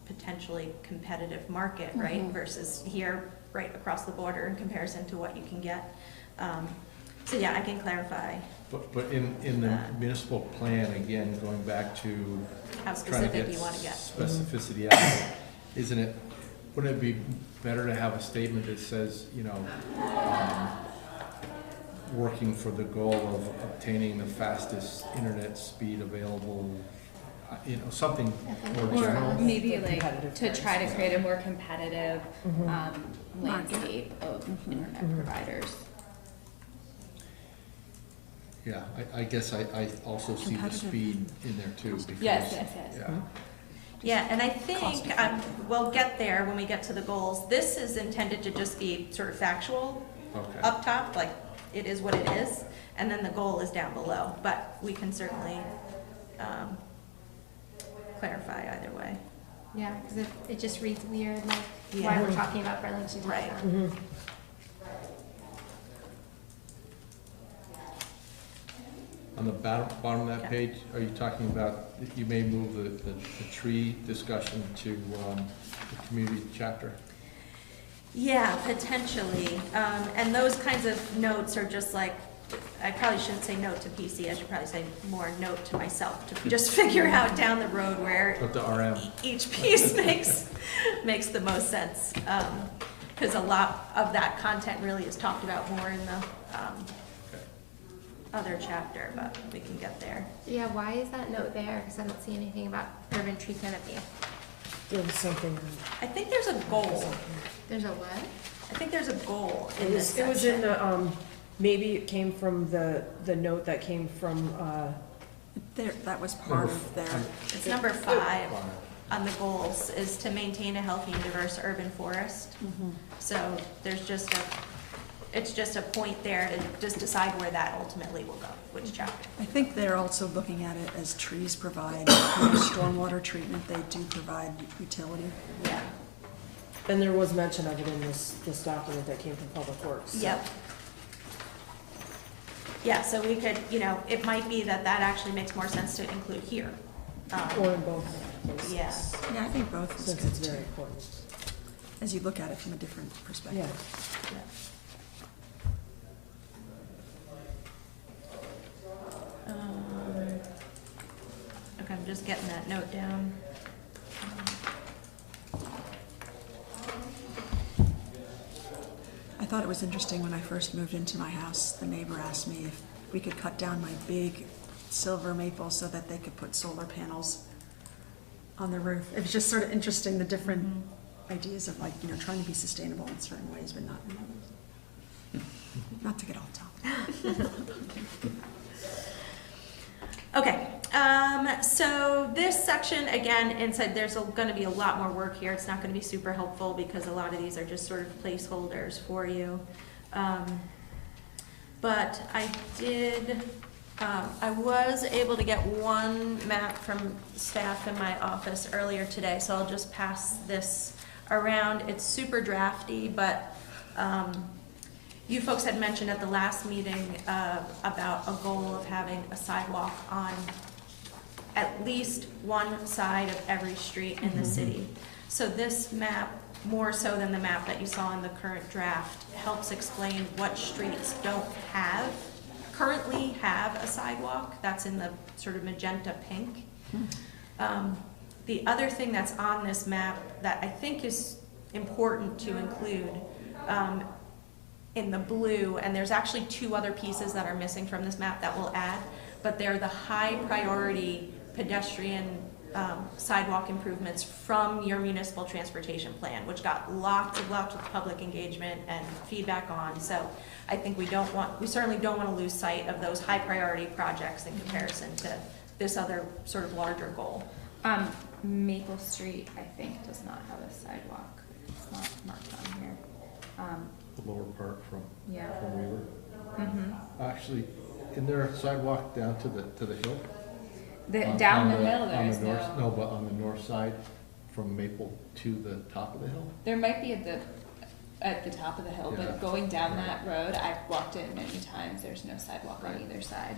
potentially competitive market, right? Versus here, right across the border in comparison to what you can get. So yeah, I can clarify But in the municipal plan, again, going back to how trying to specific get you want to get. specificity out, wouldn't it be better to have a statement that says, working for the goal of obtaining the fastest internet speed available, something more Or general? maybe like Competitive to try to price. create a more competitive Mhm. landscape of internet providers. Yeah, I guess I also see the speed in there too, because. Yes. Yeah. Yeah, and I think we'll get there when we get to the goals. This is intended to just be sort of factual Okay. up top, like it is what it is, and then the goal is down below. But we can certainly clarify either way. Yeah, because it just reads weird, like Yeah. why we're talking about Burlington Telecom. Right. Mhm. On the bottom of that Yeah. page, are you talking about, you may move the tree discussion to the community chapter? Yeah, potentially. And those kinds of notes are just like, I probably shouldn't say note to PC, I should probably say more note to myself to just figure out down the road where Up to RM. each piece makes the most sense. Because a lot of that content really is talked about more in the other chapter, but we can get there. Yeah, why is that note there? Because I don't see anything about urban tree canopy. There was something. I think there's a goal. There's a what? I think there's a goal in It this was, it was in section. the, maybe it came from the note that came from, There, that was part of their, It's number 5 on the goals, is to maintain a healthy and diverse urban forest. So there's it's just a point there to just decide where that ultimately will go, which chapter. I think they're also looking at it as trees provide, stormwater treatment, they do provide utility. Yeah. and there was mention of it in this document that came from Public Works. So. Yep. Yeah, so we could, it might be that actually makes more sense to include here. Or in both places. Yeah. Yeah, I think both is Since good it's too, very important. as you look at it from a different perspective. Yeah. Okay, I'm just getting that note down. I thought it was interesting when I first moved into my house, the neighbor asked me if we could cut down my big silver maple so that they could put solar panels on the roof. It was just sort of interesting, the different ideas of trying to be sustainable in certain ways, but not in others. Not to get off topic. Okay, so this section, again, inside, there's gonna be a lot more work here. It's not gonna be super helpful because a lot of these are just sort of placeholders for you. But I was able to get one map from staff in my office earlier today, so I'll just pass this around. It's super drafty, but you folks had mentioned at the last meeting about a goal of having a sidewalk on at least one side of every street in the city. So this map, more so than the map that you saw in the current draft, helps explain what streets don't currently have a sidewalk. That's in the sort of magenta pink. The other thing that's on this map that I think is important to include in the blue, and there's actually 2 other pieces that are missing from this map that we'll add, but they're the high priority pedestrian sidewalk improvements from your municipal transportation plan, which got lots of public engagement and feedback on. So I think we certainly don't want to lose sight of those high priority projects in comparison to this other sort of larger goal. Maple Street, I think, does not have a sidewalk. It's not marked on here. The lower part from Yeah. Weaver. Mm-hmm. Actually, in there a sidewalk down to the hill? Down On the hill, on there's the north, no. no, but on the north side, from Maple to the top of the hill? There might be at the top of the hill, Yeah. but going down that road, I've walked it many times. There's no sidewalk on either side.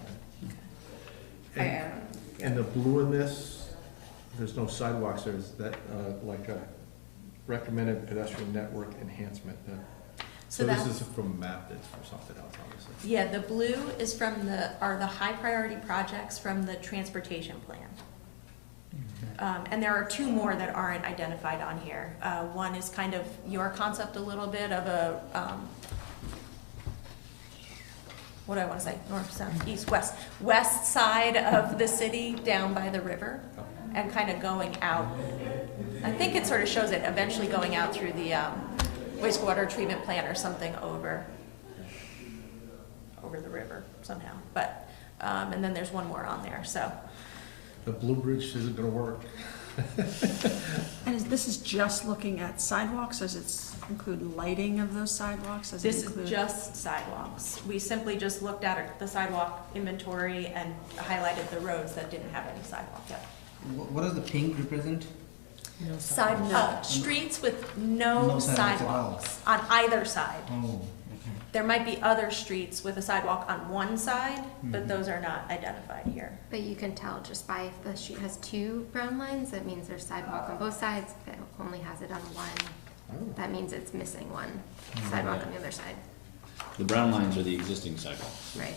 And, and the blue in this, there's no sidewalks, there's that, like a recommended pedestrian network enhancement. So this that's- is from map, it's from something else, obviously. Yeah, the blue is are the high priority projects from the transportation plan. And there are 2 more that aren't identified on here. One is kind of your concept a little bit of a, what do I want to say, north, south, east, west side of the city down by the river and kind of going out. I think it sort of shows it eventually going out through the wastewater treatment plant or something over the river somehow. But, and then there's one more on there, so. The Blue Bridge isn't gonna work. And this is just looking at sidewalks, does it include lighting of those sidewalks? Does it This include? is just sidewalks. We simply just looked at the sidewalk inventory and highlighted the roads that didn't have any sidewalk yet. What does the pink represent? Streets with no No sidewalks at all. sidewalks on either side. Oh, okay. There might be other streets with a sidewalk on one side, but Mhm. those are not identified here. But you can tell just by if the street has 2 brown lines, that means there's sidewalk on both sides. If it only has it on one, that means it's missing one sidewalk on the other side, The brown lines are the existing sidewalk. right?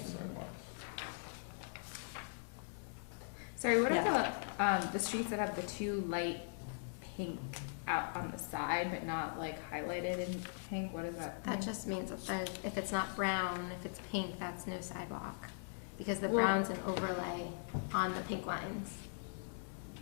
Sorry, what about, the streets that have the two light pink out on the side, but not like highlighted in pink, what does that mean? That just means that if it's not brown, if it's pink, that's no sidewalk. Because the Well- brown's an overlay on the pink lines.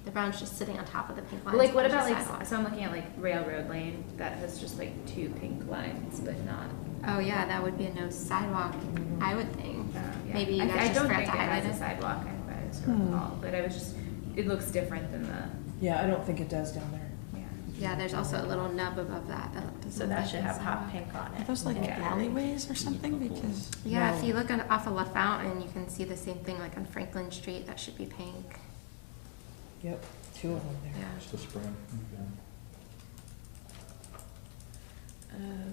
The brown's just sitting on top of the pink lines. Like, what which is about like, sidewalk. so I'm looking at like Railroad Lane, that has just like two pink lines, but not, Oh, yeah, that would be a no sidewalk, I would think. yeah. Maybe you I guys just don't forgot think to it highlight has a it. sidewalk, if I recall, but I was just, it looks different than the, Yeah, I don't think it does down there. yeah. Yeah, there's also a little nub above that. Doesn't So look that like should a have hot sidewalk. pink on Are it. those like Yeah. alleyways or something? Because, Yeah, if No. you look off of La Fountain, you can see the same thing like on Franklin Street, that should be pink. Yep, two of them there. Yeah. Just a spring.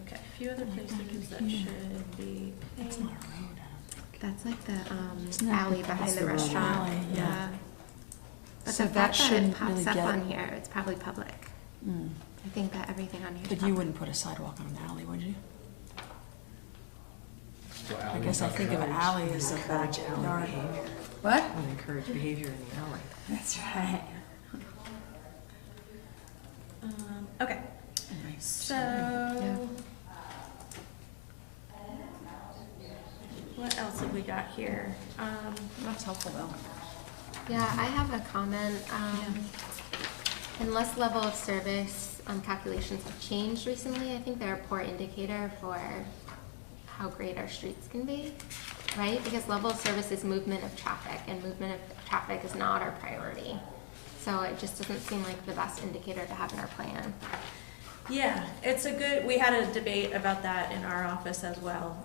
Okay, a few other places that should be it's pink. not a road, I don't think. That's like the Isn't that alley the- behind that's the the road restaurant. alley, yeah. But So the that fact that it shouldn't pops really up get- on here, it's probably public. Mm. I think that everything on here is But you public. wouldn't put a sidewalk on an alley, would you? So I alley, guess I think of an alley as a backyard. What? And encourage behavior in the alley. That's right. Okay, so. What else have we got here? That's helpful though. Yeah, I have a comment. Unless level of service calculations have changed recently, I think they're a poor indicator for how great our streets can be, right? Because level of service is movement of traffic, and movement of traffic is not our priority. So it just doesn't seem like the best indicator to have in our plan. Yeah, it's a good, we had a debate about that in our office as well,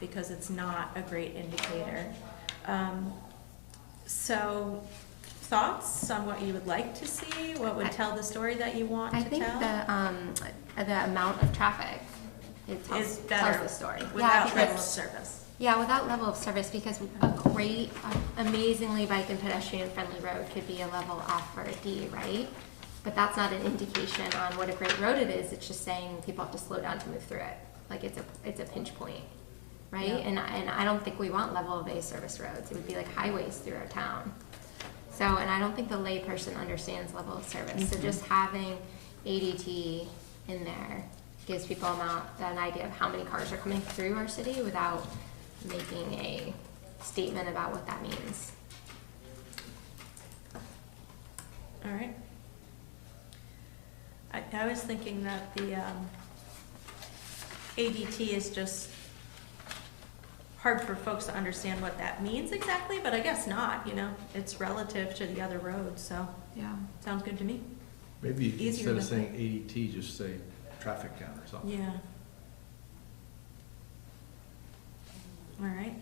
because it's not a great indicator. So, thoughts on what you would like to see? What would tell the story that you want to I tell? think the amount of traffic Is tells better the story. without because- level of service. Yeah, without level of service, because a great, amazingly bike and pedestrian friendly road could be a level F or a D, right? But that's not an indication on what a great road it is, it's just saying people have to slow down to move through it. Like it's a pinch point, right? Yeah. And I don't think we want level of A service roads, it would be like highways through our town. So, and I don't think the layperson understands level of service, so just having ADT in there gives people an idea of how many cars are coming through our city without making a statement about what that means. All right. I was thinking that the ADT is just hard for folks to understand what that means exactly, but I guess not, you know, it's relative to the other roads, so Yeah. sounds good to me. Maybe Easier instead of than- saying ADT, just say traffic count or something. Yeah. All right.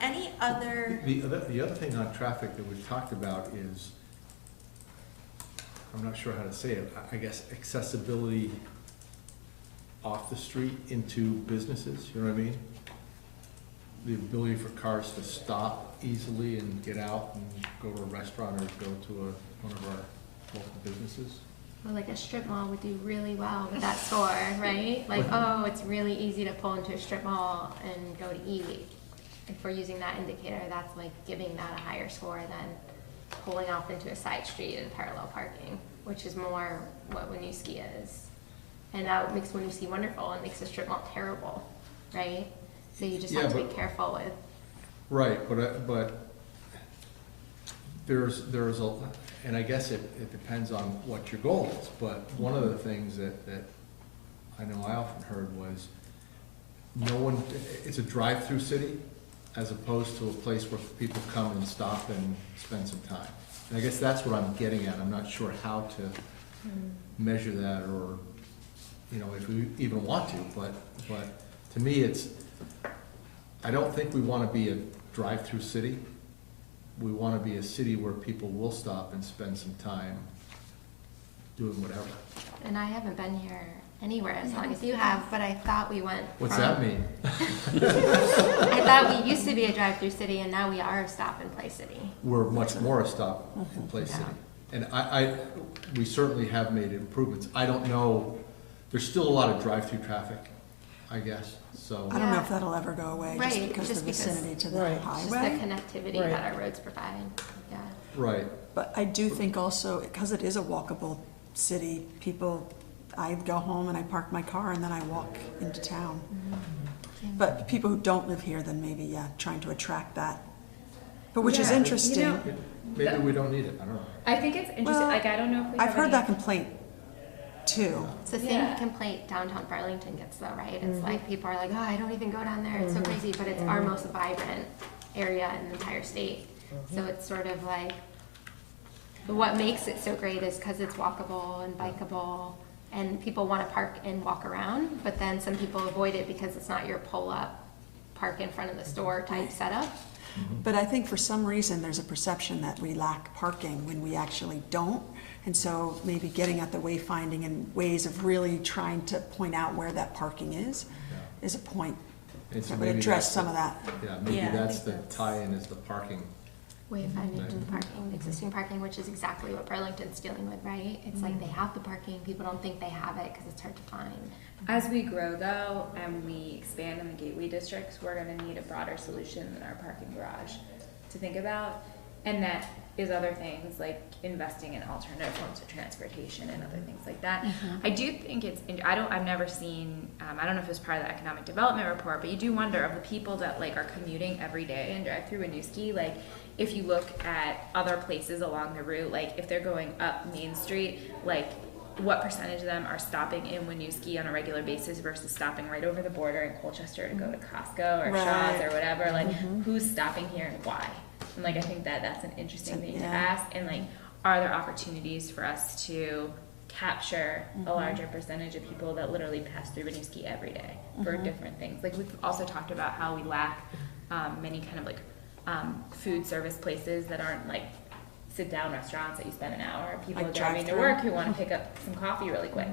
Any other, The other thing on traffic that we've talked about is, I'm not sure how to say it, I guess accessibility off the street into businesses, you know what I mean? The ability for cars to stop easily and get out and go to a restaurant or go to one of our local businesses. Well, like a strip mall would do really well with that store, right? Like, oh, it's really easy to pull into a strip mall and go to eat. If we're using that indicator, that's like giving that a higher score than pulling off into a side street and parallel parking, which is more what Winooski is. And that makes Winooski wonderful and makes a strip mall terrible, right? So you just have to be careful with. Right, but there's a, and I guess it depends on what your goal is, but one of the things that I know I often heard was, it's a drive-through city as opposed to a place where people come and stop and spend some time. And I guess that's what I'm getting at, I'm not sure how to measure that, or, you know, if we even want to, but to me, I don't think we wanna be a drive-through city. We wanna be a city where people will stop and spend some time doing whatever. And I haven't been here anywhere as long as you have, but I thought we went What's from- that mean? I thought we used to be a drive-through city and now we are a stop-and-play city. We're much more a stop and play city. And we certainly have made improvements. I don't know there's still a lot of drive-through traffic, I guess, so. I don't know Yeah. if that'll ever go away, just Right, because just the because- vicinity to the Right. Just the highway. connectivity Right. that our roads provide, yeah. Right, But I do think also, because it is a walkable city, people, I go home and I park my car and then I walk into town. But people who don't live here, then maybe, yeah, trying to attract that. But which is Yeah, you interesting. know, maybe we don't need it, I don't know. I think it's interesting, Well, like, I don't know if we I've have heard any- that complaint too. It's the same Yeah. complaint downtown Burlington gets though, right? It's like people are like, oh, I don't even go down there, it's so crazy, but it's our most vibrant area in the entire state. So it's sort of like, what makes it so great is because it's walkable and bikeable, and people want to park and walk around, but then some people avoid it because it's not your pull-up, park in front of the store type setup. But I think for some reason, there's a perception that we lack parking when we actually don't. And so maybe getting at the wayfinding and ways of really trying to point out where that parking is a point And so that would maybe address that's some of that. Yeah, maybe Yeah, I that's think the that's- tie-in is the parking. Wayfinding Right. and parking, existing parking, which is exactly what Burlington's dealing with, right? It's like they have the parking, people don't think they have it because it's hard to find. As we grow though, and we expand in the gateway districts, we're gonna need a broader solution than our parking garage to think about. And that is other things like investing in alternative forms of transportation and other things like that. I do think I've never seen, I don't know if it was part of the economic development report, but you do wonder of the people that like are commuting every day and drive through Winooski, like if you look at other places along the route, like if they're going up Main Street, like what percentage of them are stopping in Winooski on a regular basis versus stopping right over the border in Colchester to go to Costco or Right. Shaw's or whatever, like who's stopping here and why? And like I think that that's an interesting thing to Yeah. ask, and like are there opportunities for us to capture a larger percentage of people that literally pass through Winooski every day for different things? Like we've also talked about how we lack many kind of like food service places that aren't like sit-down restaurants that you spend an hour. People Like driving to drive-through. work who want to pick up some coffee really quick.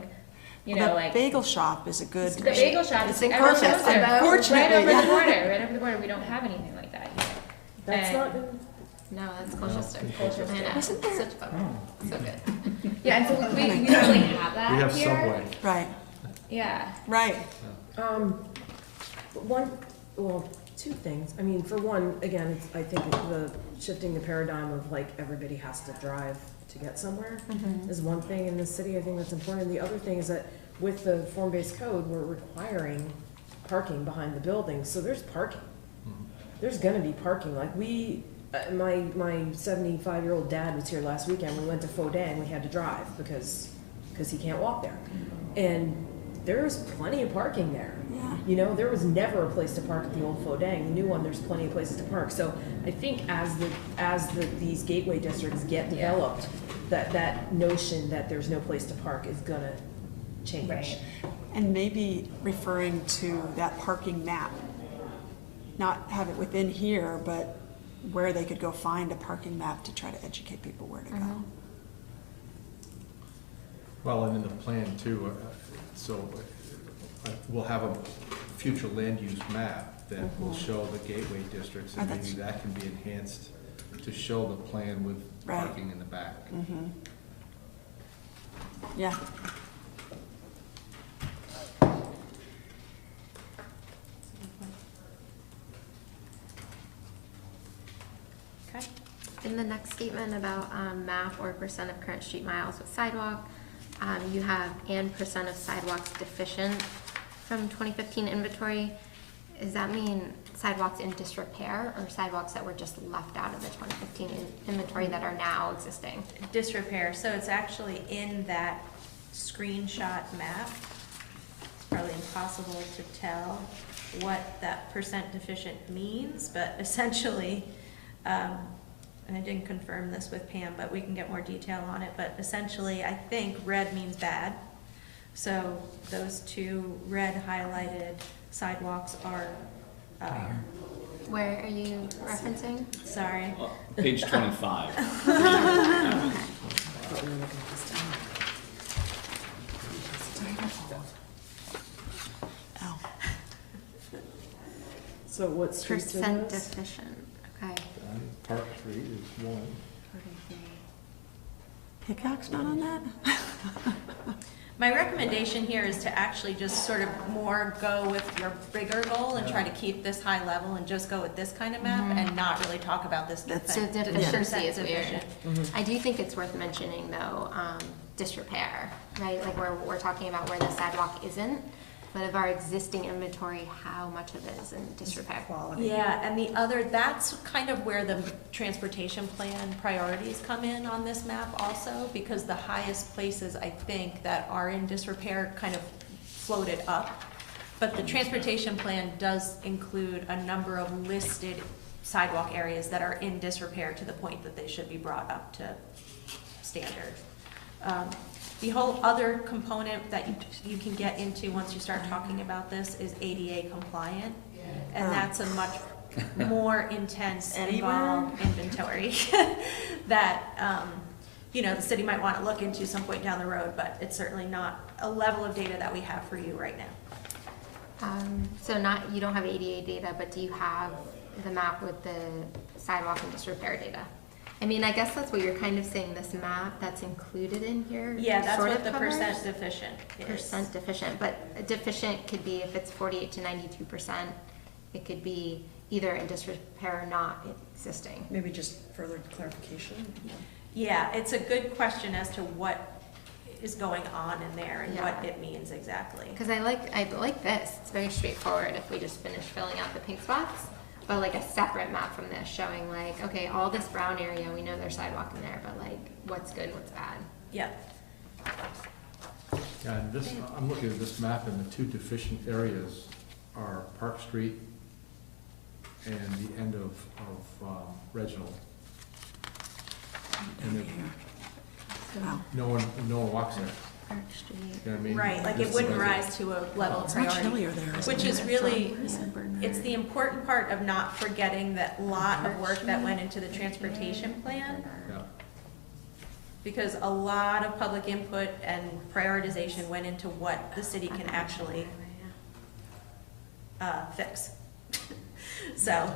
You Well, know, that like bagel shop is a good. the bagel shop It's is ever perfect. closer, right Unfortunately, over yeah. the border. Right over the border, we don't have anything like that here. That's And- not good. No, that's Colchester. Colchester. I know. Isn't there- Such fun. So good. Yeah, and so we don't really have that We have here. Subway. Right, Yeah. right. Two things. I mean, for one, again, it's, I think the shifting the paradigm of like everybody has to drive to get somewhere is one thing in this city. I think that's important. The other thing is that with the form-based code, we're requiring parking behind the building, so there's parking. There's gonna be parking. Like my 75-year-old dad was here last weekend. We went to Fodang. We had to drive because he can't walk there, and there's plenty of parking there. Yeah. You know, there was never a place to park at the old Fodang. The new one, there's plenty of places to park. So I think as these gateway districts get developed, that notion that there's no place to park is gonna change. Right. And maybe referring to that parking map, not have it within here, but where they could go find a parking map to try to educate people where to go. Well, and in the plan too, we'll have a future land use map that will show the gateway districts, and Oh, maybe that's- that can be enhanced to show the plan with Right. parking in the back. Yeah, Okay. In the next statement about map or percent of current street miles with sidewalk, you have and percent of sidewalks deficient from 2015 inventory. Does that mean sidewalks in disrepair or sidewalks that were just left out of the 2015 inventory that are now existing? Disrepair, so it's actually in that screenshot map. It's probably impossible to tell what that percent deficient means, but essentially, and I didn't confirm this with Pam, but we can get more detail on it, but essentially, I think red means bad. So those two red highlighted sidewalks are, Where are you referencing? sorry, Page 25. oh, So what streets are Percent those? deficient, okay. Park Street is one. Hickok's not on that? My recommendation here is to actually just sort of more go with your bigger goal and try to keep this high level and just go with this kind of map and not really talk about this. That's- So deficiency is weird. deficient. I do think it's worth mentioning though, disrepair, right? Like we're talking about where the sidewalk isn't, but of our existing inventory, how much of it is in disrepair? Quality. Yeah, and the other, that's kind of where the transportation plan priorities come in on this map also, because the highest places, I think, that are in disrepair kind of floated up. But the transportation plan does include a number of listed sidewalk areas that are in disrepair to the point that they should be brought up to standard. The whole other component that you can get into once you start talking about this is ADA compliant, and that's a much more intense, involved inventory that, you know, the city might want to look into some point down the road, but it's certainly not a level of data that we have for you right now. So you don't have ADA data, but do you have the map with the sidewalk and disrepair data? I mean, I guess that's what you're kind of saying, this map that's included in here. Yeah, that's sort what of the covers? percent deficient is. Percent deficient, but deficient could be if it's 48 to 92%, it could be either in disrepair or not existing. Maybe just further clarification? Yeah, it's a good question as to what is going on in there and what Yeah. it means exactly. Because I like this, it's very straightforward if we just finish filling out the pink spots. But like a separate map from this showing like, okay, all this brown area, we know there's sidewalk in there, but like, what's good, what's bad? Yeah, Yeah, and this, I'm looking at this map, and the two deficient areas are Park Street and the end of Reginald. And there- Wow. no one walks there, Park Street. you know what I mean? right, like it This- wouldn't rise to a level of It's much priority. chillier there. isn't Which it? is really, Where is it, Bernard? it's the important part of not forgetting that lot of work that went into the transportation plan, Yeah, because a lot of public input and prioritization went into what the city can actually fix. So,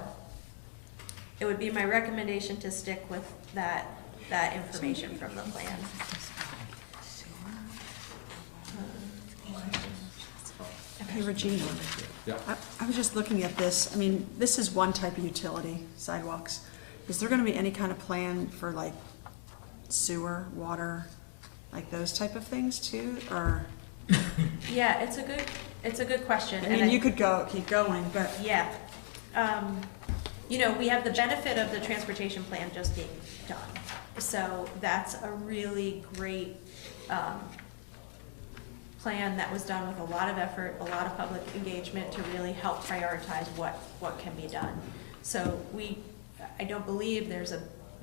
it would be my recommendation to stick with that information from the plan. Hey, Regina, yeah. I was just looking at this, I mean, this is one type of utility, sidewalks. Is there gonna be any kind of plan for like sewer, water, like those type of things too, or? Yeah, it's a good question. I and mean, you could keep going, but, Yeah. You know, we have the benefit of the transportation plan just being done. So that's a really great, plan that was done with a lot of effort, a lot of public engagement to really help prioritize what can be done. So I don't believe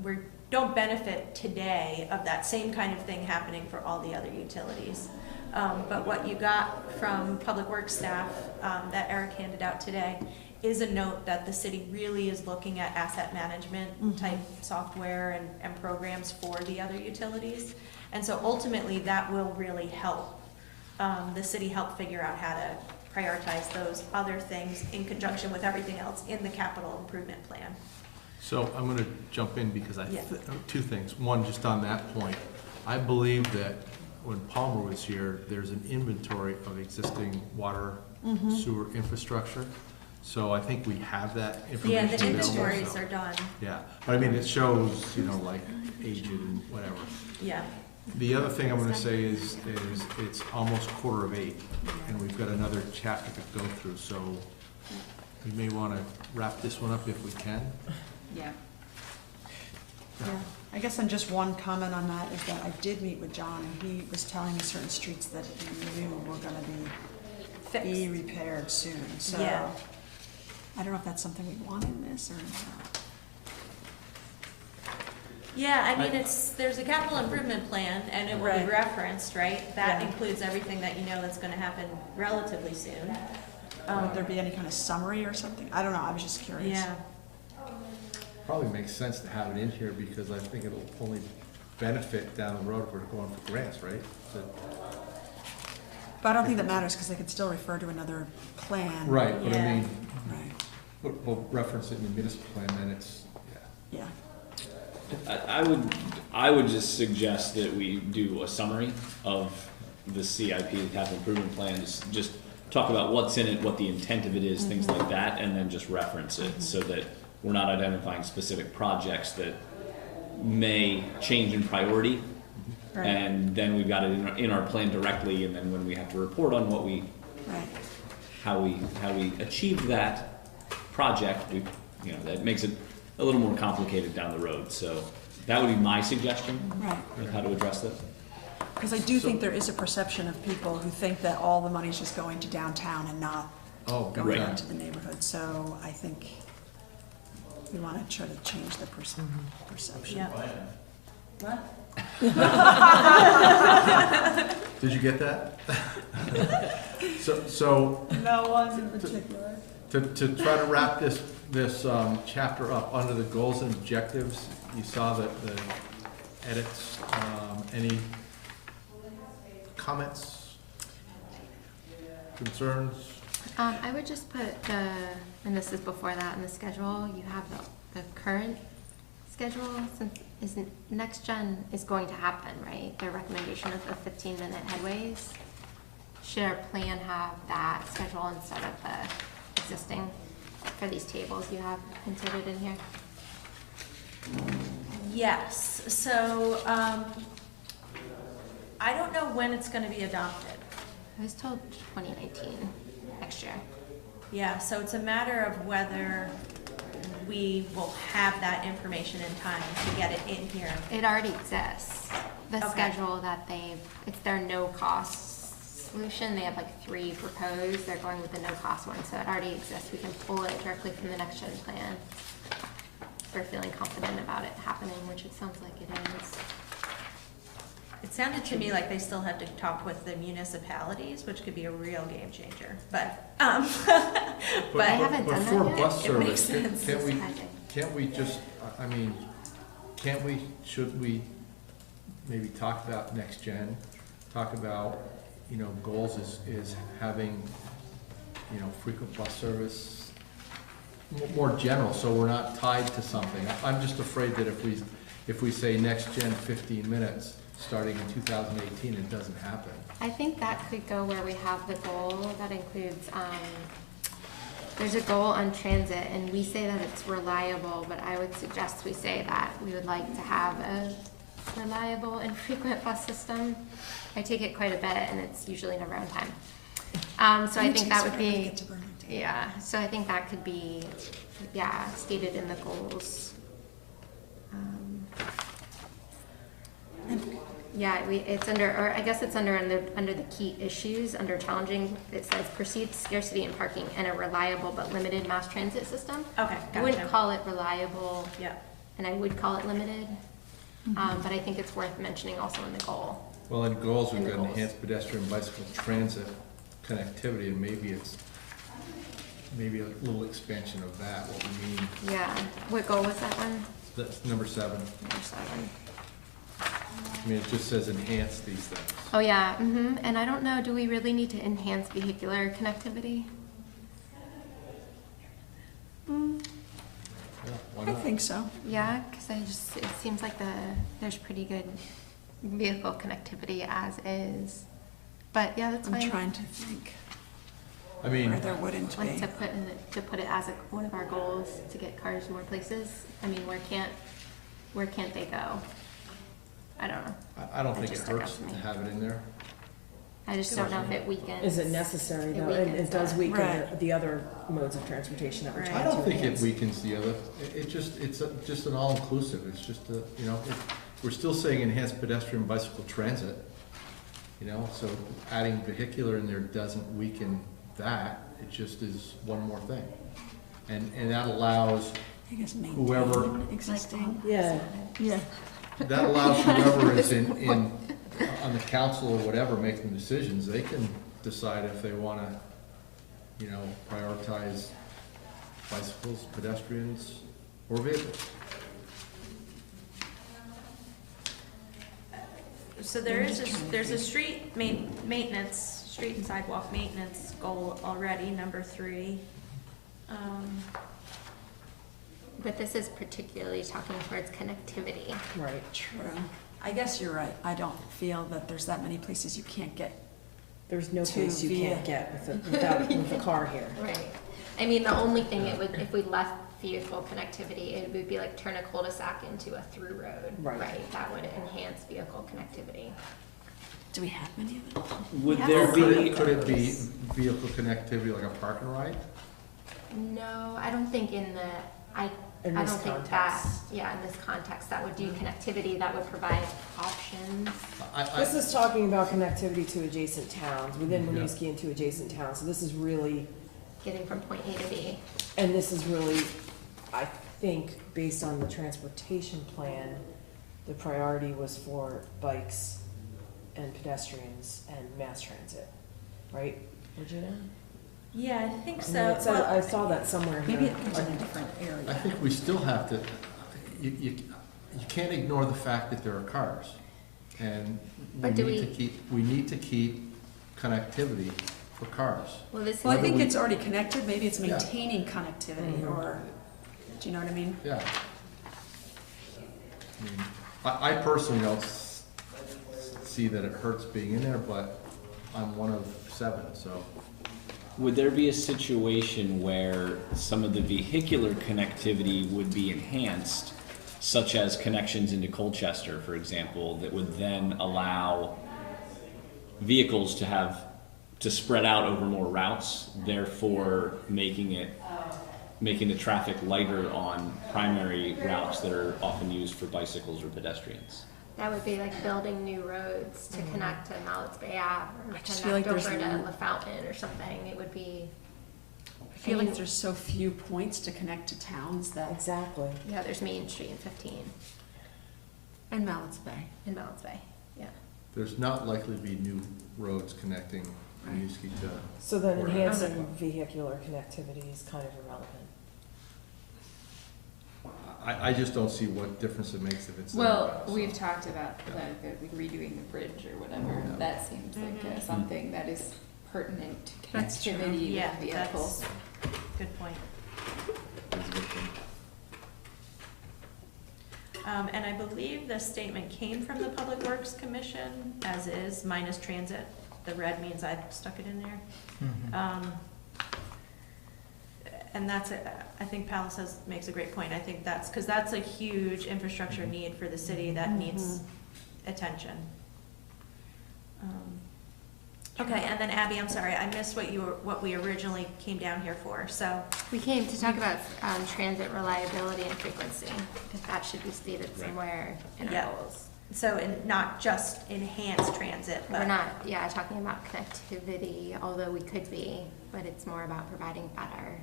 we don't benefit today of that same kind of thing happening for all the other utilities. But what you got from Public Works staff, that Eric handed out today, is a note that the city really is looking at asset management type software and programs for the other utilities. And so ultimately, that will really help the city help figure out how to prioritize those other things in conjunction with everything else in the capital improvement plan. So I'm gonna jump in because Yeah. two things. One, just on that point, I believe that when Palmer was here, there's an inventory of existing water sewer infrastructure. So I think we have that Yeah, information the available. inventories so- are done, Yeah, but I mean, it shows, you know, like aged and whatever. yeah. The other thing I'm gonna say is it's almost 7:45, and we've got another chapter to go through, so we may wanna wrap this one up if we can. Yeah. yeah. I guess on just one comment on that is that I did meet with John, and he was telling me certain streets that he knew were gonna be Fixed. repaired soon, so. Yeah. I don't know if that's something we want in this or not. Yeah, I mean, there's a capital improvement plan, and it will be Right. referenced, right? That Yeah. includes everything that you know that's gonna happen relatively soon. Would there be any kind of summary or something? I don't know, I was just curious. Yeah, Probably makes sense to have it in here because I think it'll only benefit down the road if we're going for grants, right? So- But I don't think that matters, because they could still refer to another plan. Right, but I Yeah. mean, Right, we'll reference it in the municipal plan, then it's, yeah. yeah. I would just suggest that we do a summary of the CIP, the capital improvement plan, just talk about what's in it, what the intent of it is, things like that, and then just reference it, so that we're not identifying specific projects that may change in priority, Right. and then we've got it in our plan directly, and then when we have to report on what we, Right. how we achieved that project, that makes it a little more complicated down the road. So that would be my suggestion Right. of how to address that. Because I do think there is a perception of people who think that all the money's just going to downtown and not Oh, going Right. out to the neighborhood. So I think we want to try to change the perception. Yeah. What? Did you get that? So, No one in particular. to try to wrap this chapter up, under the goals and objectives, you saw the edits, any comments, concerns? I would just put and this is before that in the schedule, you have the current schedule, since next gen is going to happen, right? Their recommendation of the 15-minute headways. Should our plan have that schedule instead of the existing for these tables you have inserted in here? Yes, so, I don't know when it's gonna be adopted. I was told 2019, next year. Yeah, so it's a matter of whether we will have that information in time to get it in here. It already exists. The Okay. schedule that it's their no-cost solution. They have like 3 proposed. They're going with the no-cost one, so it already exists. We can pull it directly from the next gen plan. If we're feeling confident about it happening, which it sounds like it is. It sounded to me like they still had to talk with the municipalities, which could be a real game changer, but, But I haven't done that For yet. bus It makes service, sense. can't we just, I mean, should we maybe talk about next gen? Talk about, goals is having, frequent bus service, more general, so we're not tied to something. I'm just afraid that if we say next gen 15 minutes, starting in 2018, it doesn't happen. I think that could go where we have the goal that includes, there's a goal on transit, and we say that it's reliable, but I would suggest we say that we would like to have a reliable and frequent bus system. I take it quite a bit, and it's usually never on time. So I think that would be, yeah, so I think that could be, stated in the goals. It's under, or I guess it's under the key issues, under challenging, it says perceived scarcity in parking and a reliable but limited mass transit system. okay, I wouldn't gotcha. call it reliable, Yeah, and I would call it limited, but I think it's worth mentioning also in the goal. Well, in goals, we've In the got goals. enhanced pedestrian bicycle transit connectivity, and maybe a little expansion of that, what we mean. Yeah, what goal was that one? That's number 7. Number 7. I mean, it just says enhance these things. Oh, yeah, and I don't know, do we really need to enhance vehicular connectivity? Yeah, why I not? think so. Yeah, because it seems like there's pretty good vehicle connectivity as is. But yeah, that's I'm fine. trying to think I mean, where there wouldn't Like be. to put it as one of our goals to get cars more places. I mean, where can't they go? I don't know. I don't That think it just stuck out hurts to me. to have it in there. I just don't know if it weakens. Is it necessary It though? And weakens it does that. weaken Right. the other modes of transportation that we're Right. trying I to don't think it enhance. weakens the other, it's an all-inclusive, it's just we're still saying enhanced pedestrian bicycle transit, so adding vehicular in there doesn't weaken that, it just is one more thing. And that allows, I guess whoever- maintain existing. Yeah, Yeah. that allows whoever is on the council or whatever making decisions, they can decide if they wanna, prioritize bicycles, pedestrians, or vehicles. so there's a street maintenance, street and sidewalk maintenance goal already, number 3. But this is particularly talking towards connectivity. right. True. I guess you're right. I don't feel that there's that many places you can't get. There's no To place you via- can't get with a car here. Right. I mean, the only thing it would, if we left vehicle connectivity, it would be like turn a cul-de-sac into a through road. Right. That would enhance vehicle connectivity. Do we have many of them? Would Yeah. there be, Could it be vehicle connectivity like a park and ride? No, I don't think in the, I In I this don't think that, context. yeah, in this context, that would do connectivity, that would provide options. This is talking about connectivity to adjacent towns, within Yeah. Winooski and to adjacent towns, so this is really, Getting from point A to B. and this is really, I think, based on the transportation plan, the priority was for bikes and pedestrians and mass transit, right, Virginia? Yeah, I think I mean, so. it said- Well, I saw that somewhere here. Maybe it was in a different area. I think we still have to, you can't ignore the fact that there are cars. And we But do need to keep connectivity for cars. Well, this is. Well, I Whether think we- it's already connected. Maybe it's Yeah. maintaining connectivity Mhm. or, do you know what I mean? Yeah. I mean, I personally don't see that it hurts being in there, but I'm one of 7, so. would there be a situation where some of the vehicular connectivity would be enhanced, such as connections into Colchester, for example, that would then allow vehicles to spread out over more routes, therefore making the traffic lighter on primary routes that are often used for bicycles or pedestrians? That would be like building new roads to connect to Mallett's Bay Ave or I just feel like connect over there's to La Fountain or something. It would be, I feel like there's so few points to connect to towns that, Exactly. yeah, there's Main Street and 15 and Mallett's Bay. in Mallett's Bay. Yeah. There's not likely to be new roads connecting Winooski to, So then Or- enhancing vehicular connectivity is kind of irrelevant. I just don't see what difference it makes if it's there. Well, so. we've talked about like redoing the bridge or whatever, Yeah. that seems like something that is pertinent to That's true. connectivity yeah, with vehicles. that's, good point. And I believe the statement came from the Public Works Commission, as is, minus transit. The red means I stuck it in there. And that's, I think Palace makes a great point. I think that's, because that's a huge infrastructure need for the city that needs attention. Okay, and then Abby, I'm sorry, I missed what we originally came down here for, so. We came to talk about transit reliability and frequency, because that should be stated somewhere in Yeah. our goals. So, not just enhance transit, but. We're not, yeah, talking about connectivity, although we could be, but it's more about providing better.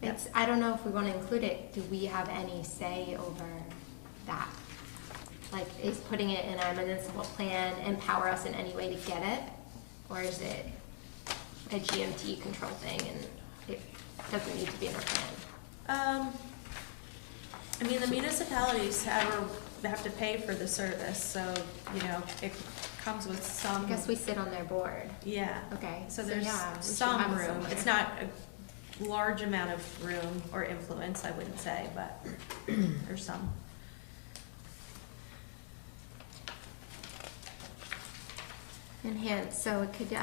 It's, I don't know if we want to include it. Do we have any say over that? Like, is putting it in our municipal plan empower us in any way to get it? Or is it a GMT control thing and it doesn't need to be in our plan? I mean, the municipalities have to pay for the service, so, it comes with some. I guess we sit on their board. Yeah, Okay. so there's yeah, we should some have it room. somewhere. It's not a large amount of room or influence, I wouldn't say, but there's some. Enhance, so it could,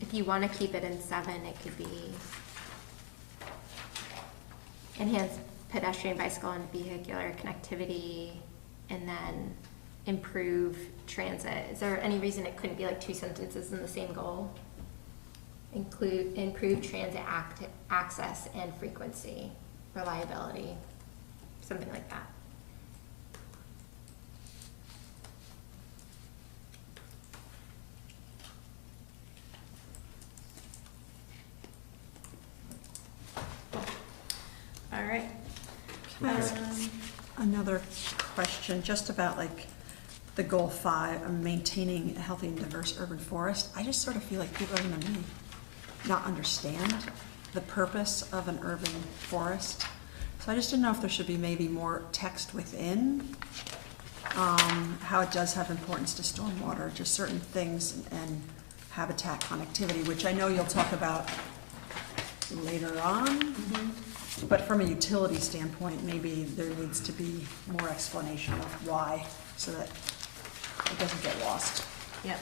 if you wanna keep it in 7, it could be enhance pedestrian, bicycle, and vehicular connectivity, and then improve transit. Is there any reason it couldn't be like 2 sentences in the same goal? Improve transit access and frequency, reliability, something like that. All right. Can I ask another question, just about like the goal 5, of maintaining a healthy and diverse urban forest? I just sort of feel like people are gonna not understand the purpose of an urban forest. So I just didn't know if there should be maybe more text within, how it does have importance to stormwater, just certain things, and habitat connectivity, which I know you'll talk about later on. But from a utility standpoint, maybe there needs to be more explanation of why so that it doesn't get lost. Yep.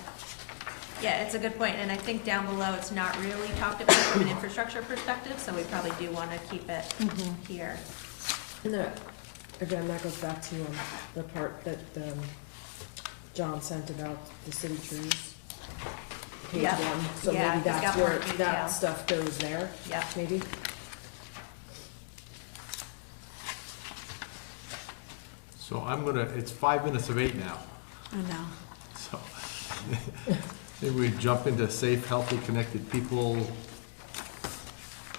Yeah, it's a good point, and I think down below, it's not really talked about from an infrastructure perspective, so we probably do want to keep it here. And that, again, that goes back to the part that John sent about the city trees. Page Yeah. 1, so Yeah, maybe it's that's got more where detail. that stuff goes there, Yep. maybe? So I'm gonna, it's 5 minutes of 8 now, I know. so maybe we jump into safe, healthy, connected people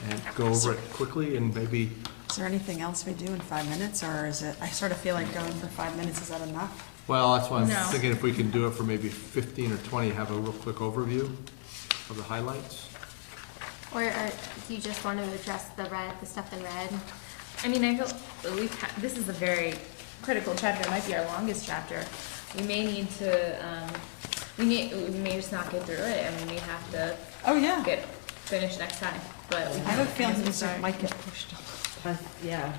and go over it quickly and maybe, Is there anything else we do in 5 minutes, or is it, I sort of feel like going for 5 minutes, is that enough? well, that's why I'm No. thinking if we can do it for maybe 15 or 20, have a real quick overview of the highlights. Or do you just want to address the stuff in red? I mean, I feel this is a very critical chapter. It might be our longest chapter. We may need to, we may just not get through it, and we may have to Oh, yeah. get finished next time. But we I have a can- feeling we can this start. might get pushed up. Yeah.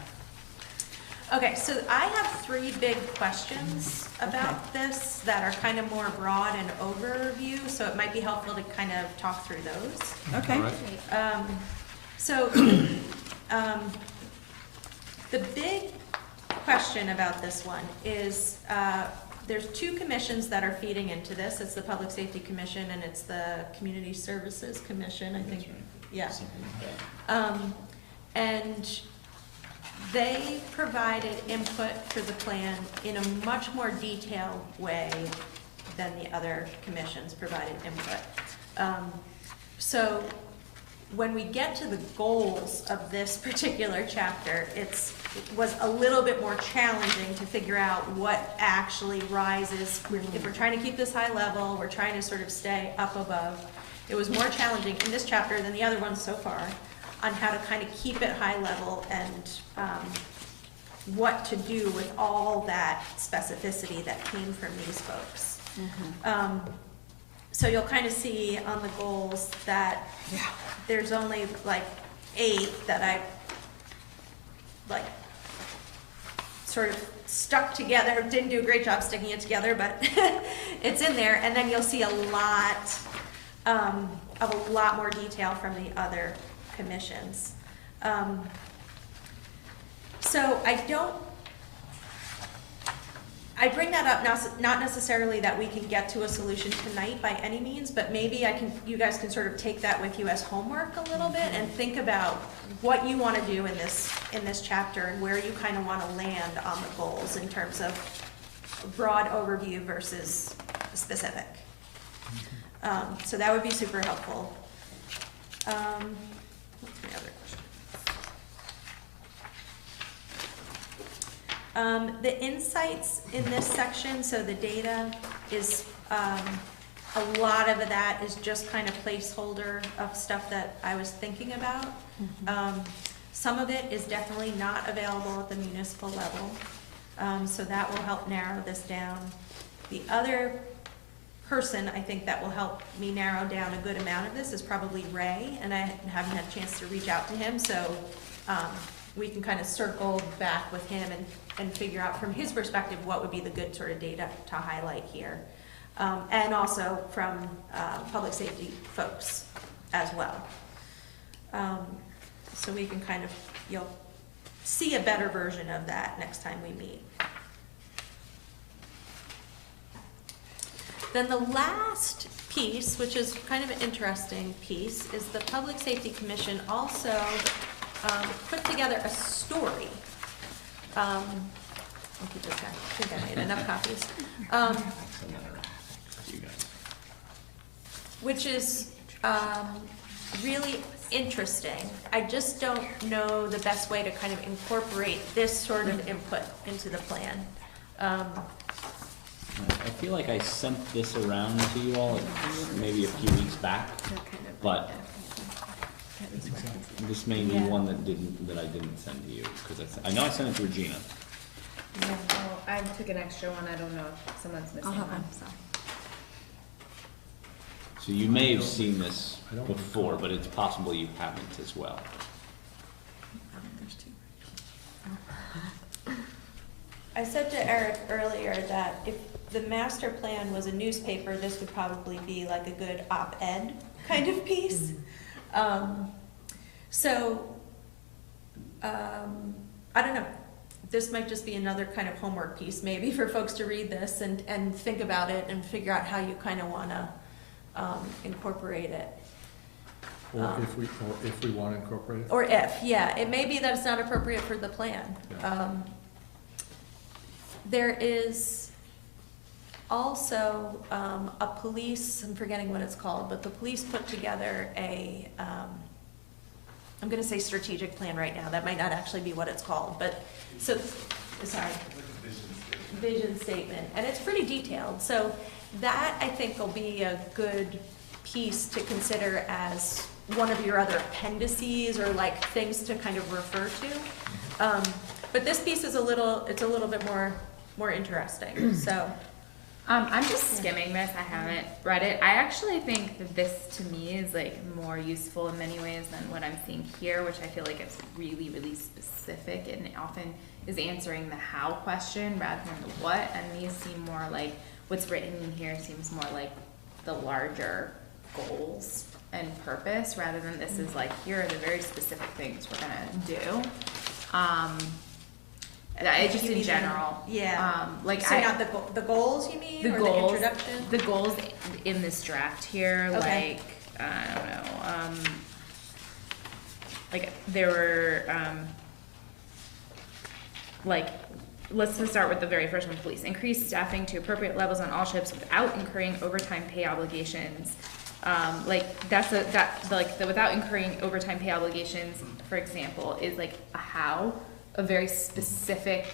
Okay, so I have 3 big questions about this that are kind of more broad and overview, so it might be helpful to kind of talk through those. Okay. All right. So, the big question about this one is, there's 2 commissions that are feeding into this. It's the Public Safety Commission and it's the Community Services Commission, I think. Yeah. Something like that. And they provided input for the plan in a much more detailed way than the other commissions provided input. So when we get to the goals of this particular chapter, it was a little bit more challenging to figure out what actually rises. If we're trying to keep this high level, we're trying to sort of stay up above. It was more challenging in this chapter than the other ones so far on how to kind of keep it high level and what to do with all that specificity that came from these folks. So you'll kind of see on the goals that there's only like 8 that I like sort of stuck together, didn't do a great job sticking it together, but it's in there. And then you'll see a lot of a lot more detail from the other commissions. So I bring that up not necessarily that we can get to a solution tonight by any means, but maybe you guys can sort of take that with you as homework a little bit and think about what you want to do in this chapter and where you kind of want to land on the goals in terms of broad overview versus specific. So that would be super helpful. What's my other question? The insights in this section, so the data is, a lot of that is just kind of placeholder of stuff that I was thinking about. Some of it is definitely not available at the municipal level, so that will help narrow this down. The other person I think that will help me narrow down a good amount of this is probably Ray, and I haven't had a chance to reach out to him, so we can kind of circle back with him and figure out from his perspective what would be the good sort of data to highlight here. And also from public safety folks as well. So we can kind of, you'll see a better version of that next time we meet. Then the last piece, which is kind of an interesting piece, is the Public Safety Commission also put together a story. I'll keep this guy. I think I made enough copies. Which is really interesting. I just don't know the best way to kind of incorporate this sort of input into the plan. I feel like I sent this around to you all maybe a few weeks back, but this may be one that I didn't send to you, because I know I sent it to Regina. Yeah, well, I took an extra one. I don't know if someone's missing I'll have one. one, so. So you may have seen this before, but it's possible you haven't as well. There's 2. I said to Eric earlier that if the master plan was a newspaper, this would probably be like a good op-ed kind of piece. I don't know. This might just be another kind of homework piece maybe for folks to read this and think about it and figure out how you kind of want to incorporate it. Or if we want to incorporate it. Or if, yeah, it may be that it's not appropriate for the plan. Yeah. There is also a police, I'm forgetting what it's called, but the police put together a, I'm gonna say strategic plan right now, that might not actually be what it's called, but, so, sorry. Vision statement, and it's pretty detailed, so that I think will be a good piece to consider as one of your other appendices or like things to kind of refer to. But this piece is it's a little bit more interesting, so. I'm just skimming this, I haven't read it. I actually think that this to me is like more useful in many ways than what I'm seeing here, which I feel like it's really, really specific and often is answering the how question rather than the what, and these seem more like, what's written in here seems more like the larger goals and purpose rather than this is like, here are the very specific things we're gonna do. Just in general. Yeah. Like So not the goals you mean, or the introduction? The goals in this draft here, Okay. like, I don't know, like there were, like, let's just start with the very first one, police. Increase staffing to appropriate levels on all shifts without incurring overtime pay obligations. Like the without incurring overtime pay obligations, for example, is like a how. A very specific,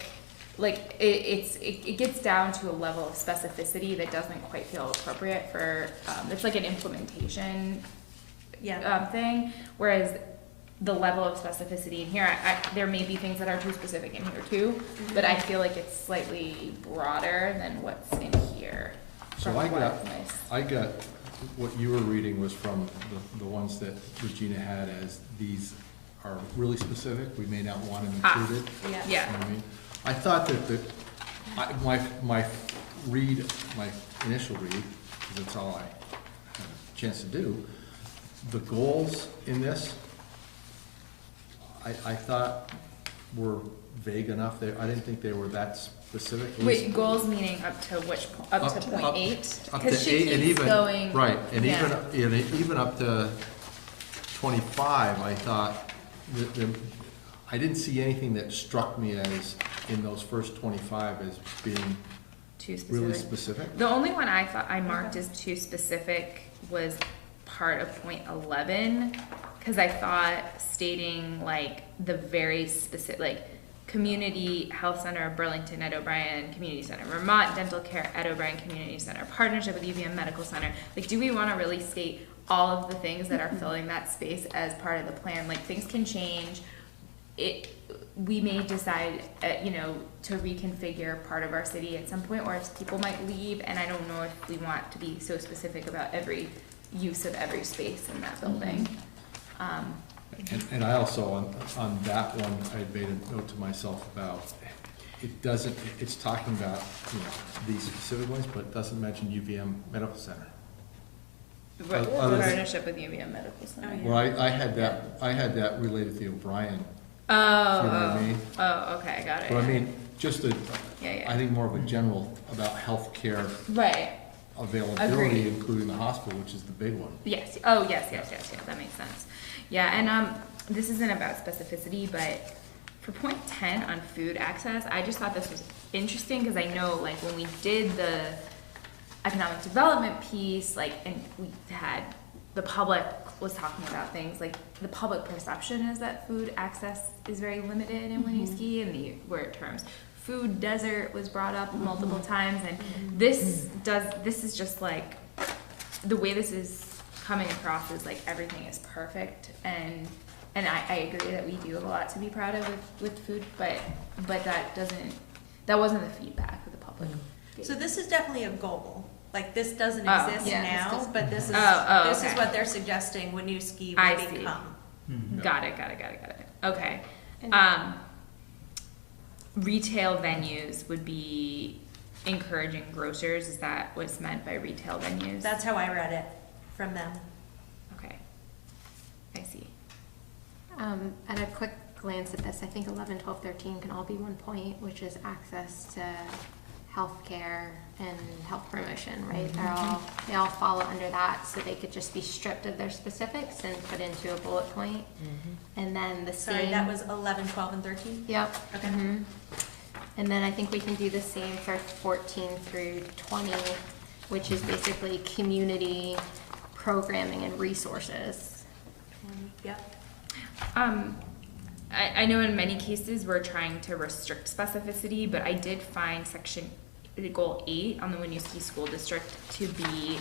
like it gets down to a level of specificity that doesn't quite feel appropriate for, it's like an implementation thing, whereas the level of specificity in here, there may be things that are too specific in here too, but I feel like it's slightly broader than what's in here. So I got, what you were reading was from the ones that Regina had as these are really specific, we may not want them included. Yeah. Yeah. You know what I mean? I thought that my initial read, because that's all I had a chance to do, the goals in this, I thought were vague enough. I didn't think they were that specific. Wait, goals meaning up to which, up to point 8? Up to Because she 8 and keeps even, going. right, and yeah. even up to 25, I thought, I didn't see anything that struck me as, in those first 25, as being Too specific. really specific. The only one I thought I marked as too specific was part of point 11, because I thought stating like the very specific, like Community Health Center of Burlington at O'Brien Community Center, Vermont Dental Care at O'Brien Community Center, partnership with UVM Medical Center. Like, do we want to really state all of the things that are filling that space as part of the plan? Like, things can change. We may decide, to reconfigure part of our city at some point, or if people might leave, and I don't know if we want to be so specific about every use of every space in that building. And I also, on that one, I had made a note to myself about, it's talking about, these specific ones, but it doesn't mention UVM Medical Center. Partnership with UVM Medical Center. Oh, yeah. Well, I had that related to the O'Brien. Oh, You know what I mean? oh, okay, I got it. But I mean, just yeah. I think more of a general about healthcare Right. availability, Agreed. including the hospital, which is the big one. Yes. Oh, yes. That makes sense. Yeah, and this isn't about specificity, but for point 10 on food access, I just thought this was interesting because I know, like, when we did the economic development piece, like, and we had the public was talking about things like the public perception is that food access is very limited in Winooski, and the word terms food desert was brought up multiple times, and this is just like the way this is coming across is like everything is perfect, and I agree that we do have a lot to be proud of with food, but that wasn't the feedback of the public. So this is definitely a goal. Like, this doesn't Oh. exist Yeah, now, this but this is okay. what they're suggesting Winooski I will see. become. Got it. Okay. And retail venues would be encouraging grocers. Is that what's meant by retail venues? That's how I read it from them. Okay. I see. At a quick glance at this, I think 11, 12, 13 can all be one point, which is access to healthcare and health promotion, right? They all fall under that, so they could just be stripped of their specifics and put into a bullet point. And then the same. Sorry, that was 11, 12, and 13? Yep. Okay. And then I think we can do the same for 14 through 20, which is basically community programming and resources. Yep. I know in many cases we're trying to restrict specificity, but I did find goal 8 on the Winooski School District to be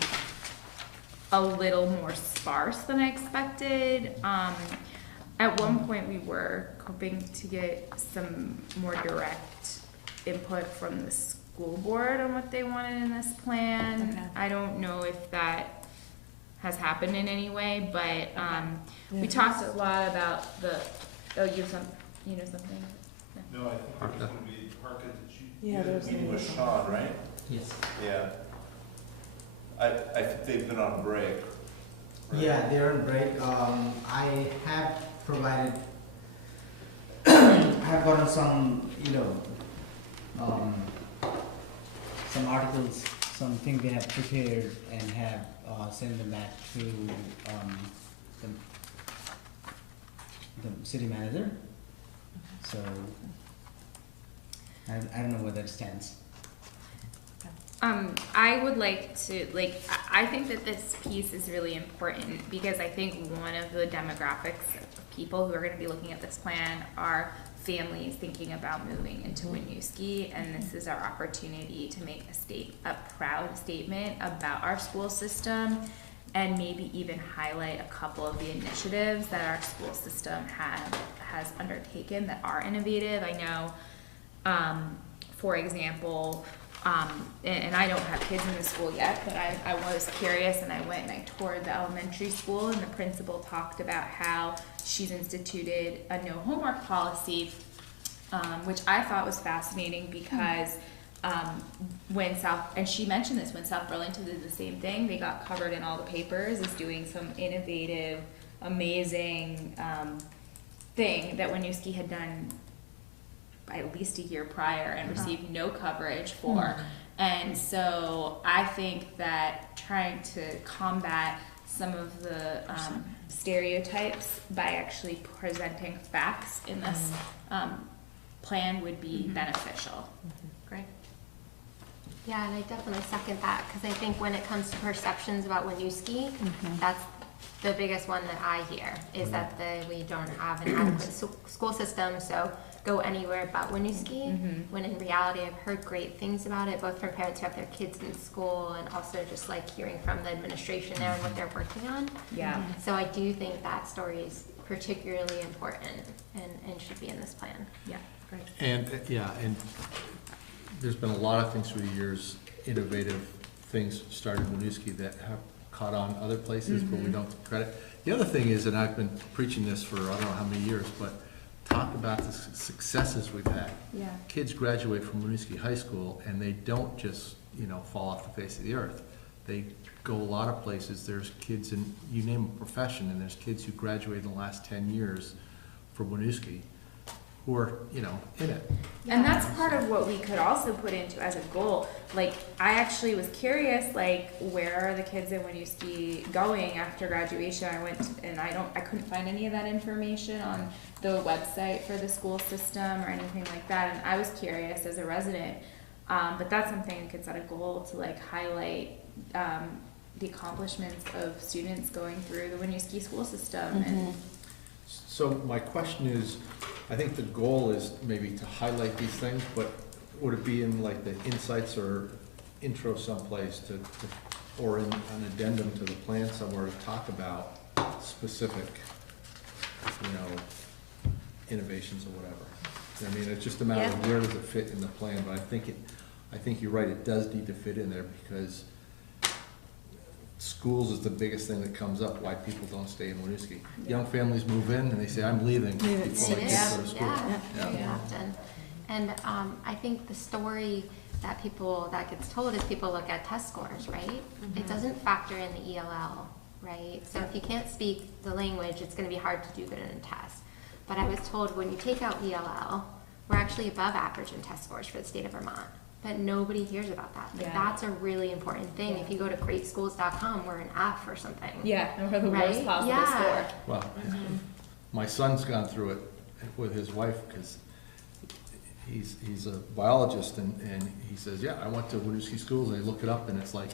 a little more sparse than I expected. At one point we were hoping to get some more direct input from the school board on what they wanted in this plan. Okay. I don't know if that has happened in any way, but we talked a lot about you know something? No, I think there's gonna be Parka that you Yeah, had a there's meeting a- with Sean, right? Yes. Yeah. I think they've been on break. right? Yeah, they're on break. I have provided, I have gotten some, some articles, some things they have prepared and have sent them back to the city manager. So I don't know where that stands. I would like to, I think that this piece is really important because I think one of the demographics of people who are gonna be looking at this plan are families thinking about moving into Winooski, and this is our opportunity to make a proud statement about our school system and maybe even highlight a couple of the initiatives that our school system has undertaken that are innovative. I know, for example, and I don't have kids in the school yet, but I was curious and I went and I toured the elementary school, and the principal talked about how she's instituted a no homework policy, which I thought was fascinating because and she mentioned this, when South Burlington did the same thing, they got covered in all the papers as doing some innovative, amazing thing that Winooski had done at least a year prior and received no coverage for. And so I think that trying to combat some of the stereotypes by actually presenting facts in this plan would be beneficial. Great. Yeah, and I definitely second that, because I think when it comes to perceptions about Winooski, that's the biggest one that I hear, is that we don't have an adequate school system, so go anywhere but Winooski, when in reality I've heard great things about it, both from parents who have their kids in school and also just like hearing from the administration there and what they're working on. Yeah. So I do think that story is particularly important and should be in this plan. Yeah. Great. And, and there's been a lot of things through the years, innovative things started in Winooski that have caught on other places, but we don't give credit. The other thing is, and I've been preaching this for I don't know how many years, but talk about the successes we've had. Yeah. Kids graduate from Winooski High School and they don't just, fall off the face of the earth. They go a lot of places. There's kids in, you name a profession, and there's kids who graduated in the last 10 years from Winooski who are, in it. And that's part of what we could also put into as a goal. Like, I actually was curious, where are the kids in Winooski going after graduation? I went and I couldn't find any of that information on the website for the school system or anything like that. And I was curious as a resident, but that's something we could set a goal to highlight the accomplishments of students going through the Winooski school system. And So my question is, I think the goal is maybe to highlight these things, but would it be in the insights or intro someplace or in an addendum to the plan somewhere to talk about specific, innovations or whatever? I mean, it's just a matter of where does it fit in the plan, but I think you're right, it does need to fit in there because schools is the biggest thing that comes up, why people don't stay in Winooski. Young families move in and they say, I'm leaving before my kids go to school. Very often. And I think the story that gets told is people look at test scores, right? It doesn't factor in the ELL, right? So if you can't speak the language, it's going to be hard to do good in a test. But I was told when you take out ELL, we're actually above average in test scores for the state of Vermont. But nobody hears about that. Like, that's a really important thing. If you go to greatschools.com, we're an F or something. Yeah, and we're the worst Right? possible Yeah. score. Well, my son's gone through it with his wife, because he's a biologist, and he says, yeah, I went to Winooski schools, and I look it up, and it's like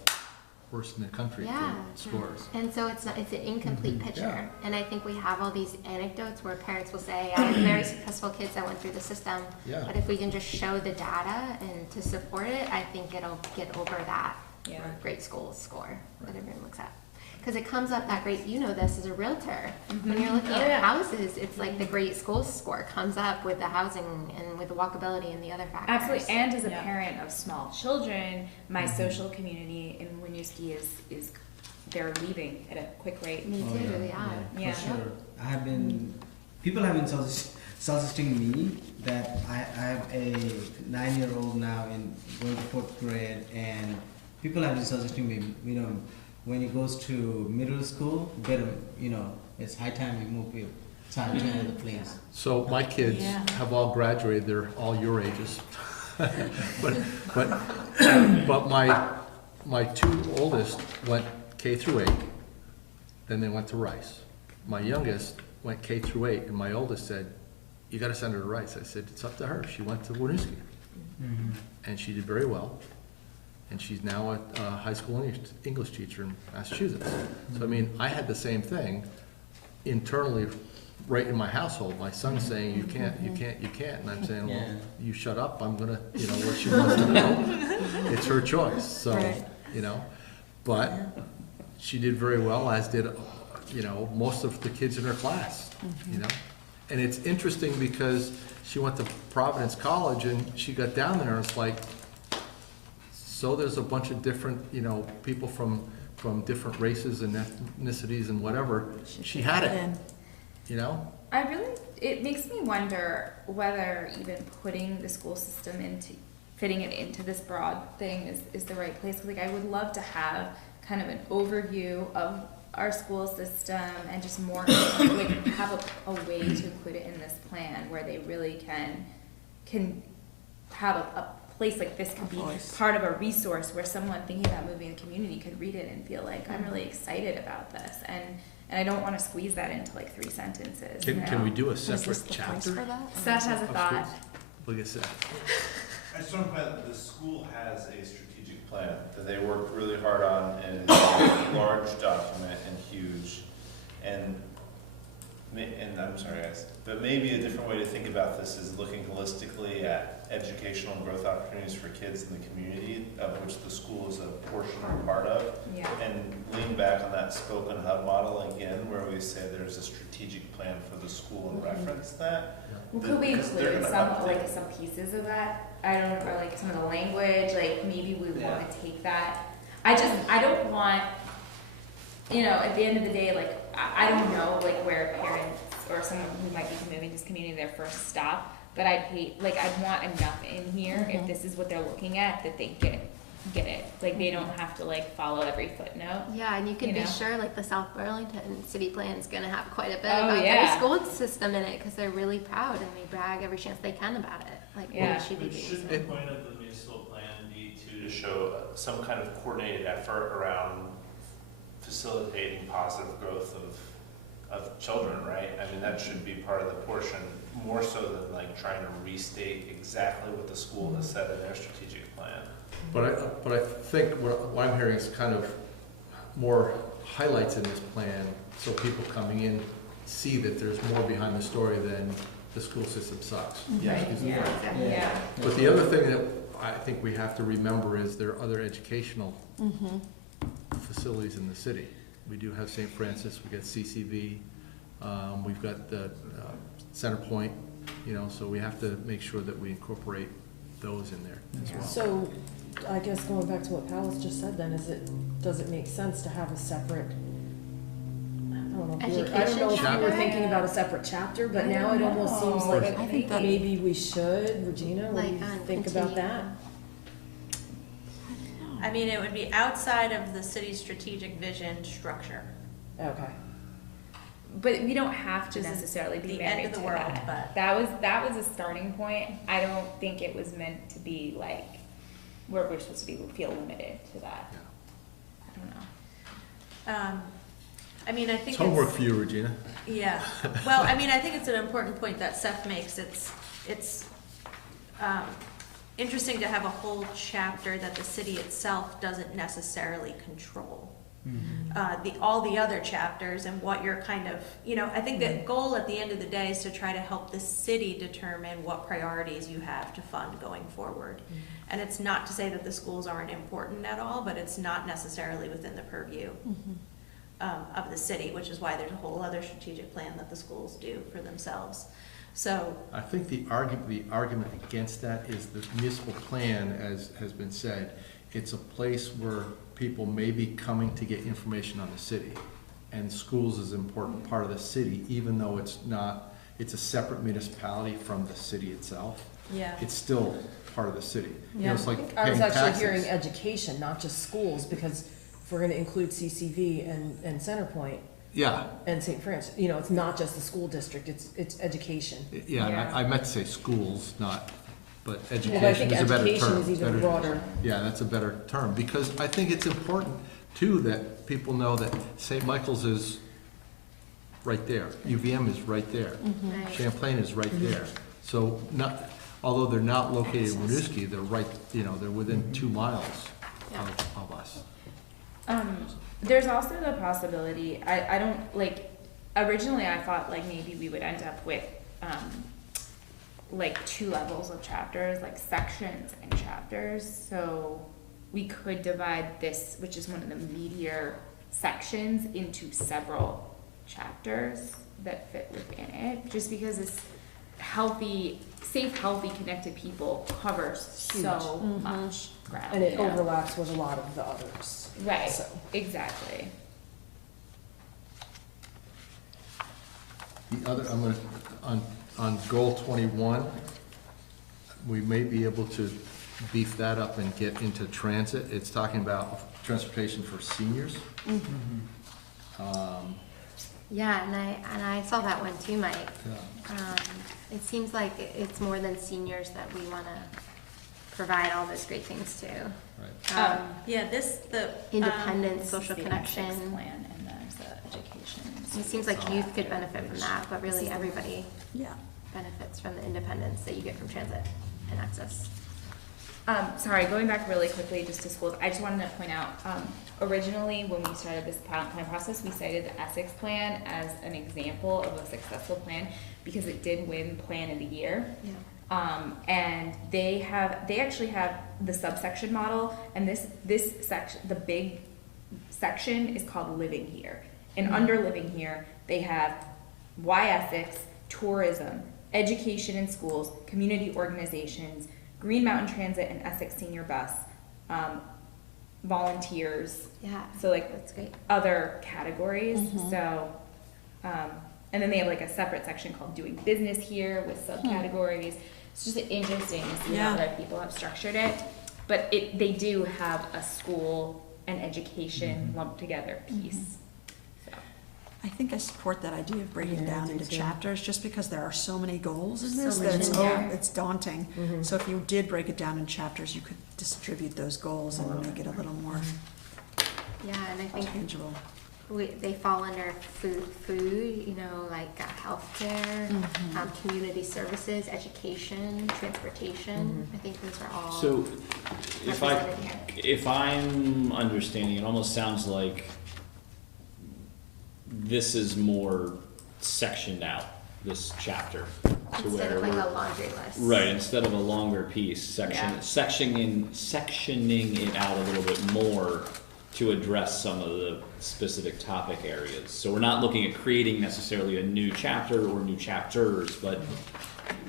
worst in the country Yeah. for scores. And so it's an incomplete picture. Yeah. And I think we have all these anecdotes where parents will say, I have very successful kids that went through the system. Yeah. But if we can just show the data and to support it, I think it'll get over that Yeah. great schools score that everyone looks at. Because it comes up that great, you know this as a realtor. When you're looking Oh, at yeah. houses, it's like the great schools score comes up with the housing and with the walkability and the other factors. Absolutely, and as a Yeah. parent of small children, my social community in Winooski is they're leaving at a quick rate. Me Oh, too, yeah, yeah. Yeah. For sure. People have been soliciting me that I have a 9-year-old now in going to 4th grade, and people have been soliciting me, you know, when he goes to middle school, it's high time we move you to another place. So my kids Yeah. have all graduated, they're all your ages. But my two oldest went K through 8, then they went to Rice. My youngest went K through 8, and my oldest said, you gotta send her to Rice. I said, it's up to her, she went to Winooski, and she did very well. And she's now a high school English teacher in Massachusetts. So I mean, I had the same thing internally, right in my household. My son's saying, you can't, and I'm saying, well, Yeah. you shut up, I'm gonna, what she wants to know, it's her choice, so, Right. But she did very well, as did, most of the kids in her class, And it's interesting because she went to Providence College, and she got down there, and it's like, so there's a bunch of different, people from different races and ethnicities and whatever. She had it, It makes me wonder whether even putting the school system fitting it into this broad thing is the right place. Like, I would love to have kind of an overview of our school system and just more, like, have a way to include it in this plan where they really can have a place like this could be part of a resource where someone thinking about moving the community could read it and feel like, I'm really excited about this. And I don't want to squeeze that into like 3 sentences. Can we do a Is this separate the place chapter? for that? Seth has a thought. Look at that. I just want to point out that the school has a strategic plan that they worked really hard on, and it's a large document and huge. And I'm sorry guys, but maybe a different way to think about this is looking holistically at educational and growth opportunities for kids in the community, of which the school is a portion or part of. Yeah. And lean back on that spoken hub model again, where we say there's a strategic plan for the school and reference that. Well, could we Because they're include gonna some, update. like, some pieces of that? I don't know, or like some of the language, like maybe we wanna take that. I don't want, at the end of the day, like, I don't know, like, where parents or someone who might be moving to this community their first stop, but I'd want enough in here, if this is what they're looking at, that they get it. Like, they don't have to, like, follow every footnote. Yeah, and you can You be know? sure like the South Burlington city plan is going to have quite a bit Oh, about yeah. their school system in it because they're really proud and they brag every chance they can about it. Like, Yeah. what should be But doing. shouldn't the point of the municipal plan be to show some kind of coordinated effort around facilitating positive growth of children, right? I mean, that should be part of the portion, more so than like trying to restate exactly what the school has said in their strategic plan. But I think what I'm hearing is kind of more highlights in this plan, so people coming in see that there's more behind the story than the school system sucks. Yeah. Excuse the Yeah, word. exactly, yeah. But the other thing that I think we have to remember is there are other educational facilities in the city. We do have St. Francis, we got CCV, we've got the Center Point, so we have to make sure that we incorporate those in there as well. So, I guess going back to what Palace just said then, does it make sense to have a separate, I don't know I don't know if Education you were chapter? thinking about a separate chapter, but now it almost seems like I think that- maybe we should. Regina, what do Like you on think about that? I mean, it would be outside of the city's strategic vision structure. Okay. But we don't have to Which is necessarily be the end married of the to world, that. but- That was a starting point. I don't think it was meant to be like where we're supposed to be feel limited to that. I don't know. I mean, I think It's homework for you, Regina. Yeah, well, I mean, I think it's an important point that Seth makes. It's interesting to have a whole chapter that the city itself doesn't necessarily control. All the other chapters and what you're kind of, I think the goal at the end of the day is to try to help the city determine what priorities you have to fund going forward. And it's not to say that the schools aren't important at all, but it's not necessarily within the purview of the city, which is why there's a whole other strategic plan that the schools do for themselves. So, I think the argument against that is the municipal plan, as has been said, it's a place where people may be coming to get information on the city. And schools is an important part of the city, even though it's a separate municipality from the city itself. yeah. It's still part of the city. Yeah, It's like I was paying actually taxes. hearing education, not just schools, because if we're gonna include CCV and Centerpoint Yeah, and St. Francis, it's not just the school district, it's education. yeah, and Yeah. I meant to say schools, not, but Well, I education think is a better term. education is even Better- broader. Yeah, that's a better term, because I think it's important, too, that people know that St. Michael's is right there, UVM is right there, Right. Champlain is right there. So although they're not located in Winooski, they're right, they're within 2 miles Yeah. of us. There's also the possibility, I don't, originally I thought maybe we would end up with, 2 levels of chapters, sections and chapters. So we could divide this, which is one of the meatier sections, into several chapters that fit within it, just because it's safe, healthy, connected people covers so Huge. much ground. And it you know? overlaps with a lot of the others. Right, So. exactly. The other, on goal 21, we may be able to beef that up and get into transit. It's talking about transportation for seniors. Yeah, and I saw that one too, Mike. Yeah. It seems like it's more than seniors that we want to provide all those great things to. Right. Yeah, Independence, This social is the connection. ethics plan, and there's the education. It seems like youth could benefit from that, but really everybody Yeah. benefits from the independence that you get from transit and access. Sorry, going back really quickly just to schools, I just wanted to point out, originally when we started this plan process, we cited the Essex plan as an example of a successful plan because it did win Plan of the Year. Yeah. And they actually have the subsection model, and this section, the big section is called Living Here. And under Living Here, they have why Essex, tourism, education in schools, community organizations, Green Mountain Transit and Essex Senior Bus, volunteers, Yeah. so That's great. other categories. So, and then they have a separate section called Doing Business Here with subcategories. It's just interesting to see how Yeah. other people have structured it. But they do have a school and education lumped together piece. So. I think I support that idea of breaking Yeah, I down do into too. chapters, just because there are so many goals in So this much that in there. it's daunting. So if you did break it down in chapters, you could distribute those goals and make it a little more Yeah, and I think tangible. they fall under food, healthcare, community services, education, transportation. I think those are all So represented here. if I'm understanding, it almost sounds like this is more sectioned out, this chapter, to Instead where of we're, a laundry list. right, instead of a longer piece, Yeah. sectioning it out a little bit more to address some of the specific topic areas. So we're not looking at creating necessarily a new chapter or new chapters, but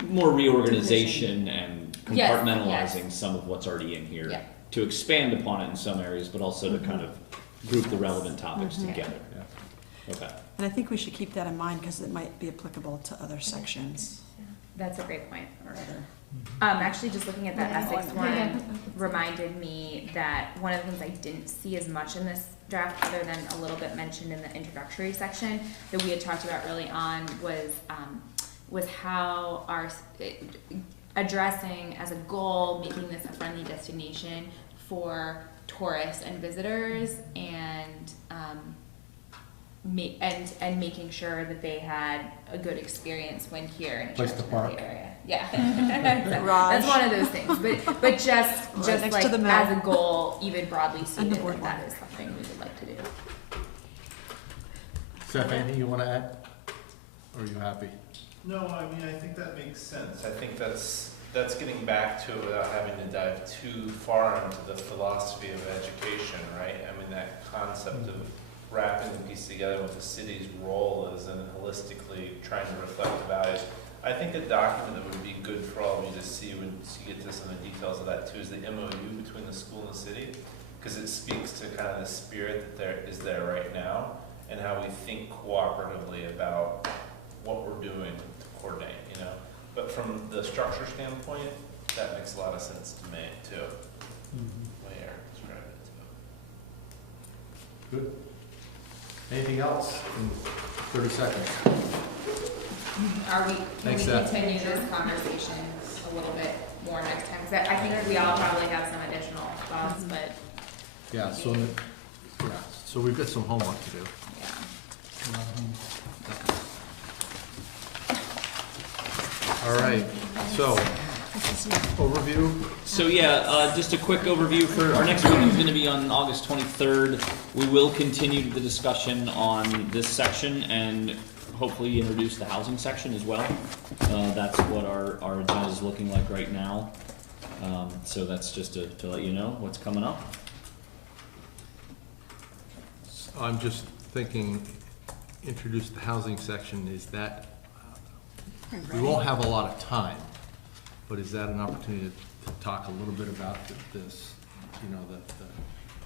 more reorganization and Yes, compartmentalizing some of what's already in here Yeah. to expand upon it in some areas, but also to kind of group the relevant topics together. Yeah. Okay. And I think we should keep that in mind because it might be applicable to other sections. That's a great point. Or other. Actually, just looking at the Essex one reminded me that one of the things I didn't see as much in this draft, other than a little bit mentioned in the introductory section that we had talked about early on, was how our addressing as a goal making this a friendly destination for tourists and visitors, and making sure that they had a good experience when here in Place to the park. area. Yeah, Garage. that's one of those things. But just next like to the map. as a goal, even broadly And the stated, that boardwalk. is something we would like to do. Seth, anything you wanna add? Or are you happy? No, I mean, I think that makes sense. I think that's getting back to it without having to dive too far into the philosophy of education, right? I mean, that concept of wrapping the piece together with the city's role is and holistically trying to reflect the values. I think a document that would be good for all of you to see when you get to some of the details of that too is the MOU between the school and the city, because it speaks to kind of the spirit that is there right now and how we think cooperatively about what we're doing to coordinate, you know. But from the structure standpoint, that makes a lot of sense to me too. The way Eric described it too. Good. Anything else in 30 seconds? Can Thanks, we Seth. continue this conversation a little bit more next time? Because I think we all probably have some additional thoughts, but Yeah, so we've got some homework to do. yeah. All right, so, overview, So yeah, just a quick overview for our next meeting is going to be on August 23rd. We will continue the discussion on this section and hopefully introduce the housing section as well. That's what our agenda is looking like right now. So that's just to let you know what's coming up. I'm just thinking, introduce the housing section, is that, we won't have a lot of time, but is that an opportunity to talk a little bit about this, you know,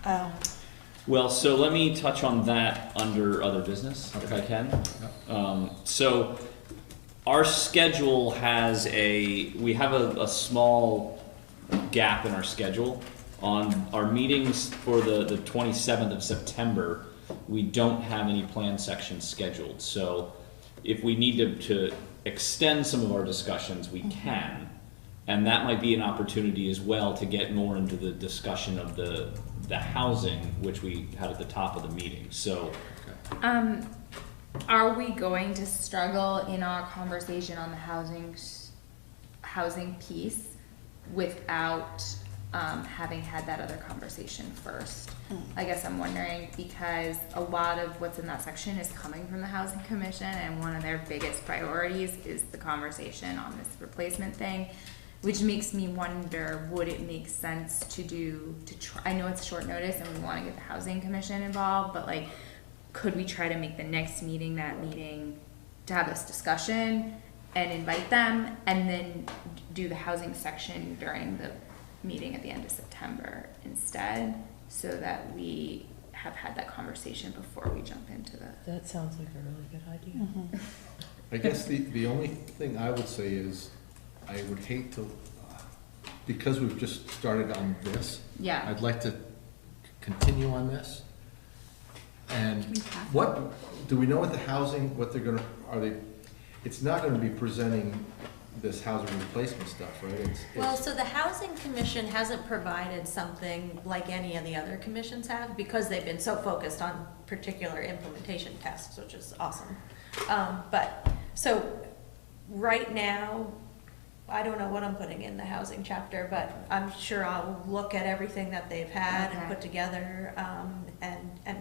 Oh, Well, so let me touch on that under other business, if I can. So our schedule has we have a small gap in our schedule. On our meetings for the 27th of September, we don't have any plan sections scheduled. So if we need to extend some of our discussions, we can. And that might be an opportunity as well to get more into the discussion of the housing, which we had at the top of the meeting. So Are we going to struggle in our conversation on the housing piece without having had that other conversation first? I guess I'm wondering, because a lot of what's in that section is coming from the Housing Commission, and one of their biggest priorities is the conversation on this replacement thing, which makes me wonder, would it make sense to try, I know it's short notice and we want to get the Housing Commission involved, but like, could we try to make the next meeting that meeting to have this discussion and invite them, and then do the housing section during the meeting at the end of September instead, so that we have had that conversation before we jump into the. That sounds like a really good idea. I guess the only thing I would say is, I would hate to, because we've just started on this, Yeah. I'd like to continue on this. And do we know what the housing, what they're gonna, it's not gonna be presenting this housing replacement stuff, right? Well, so the Housing Commission hasn't provided something like any of the other commissions have, because they've been so focused on particular implementation tasks, which is awesome. But, so, right now, I don't know what I'm putting in the housing chapter, but I'm sure I'll look at everything that they've had and Okay. put together, and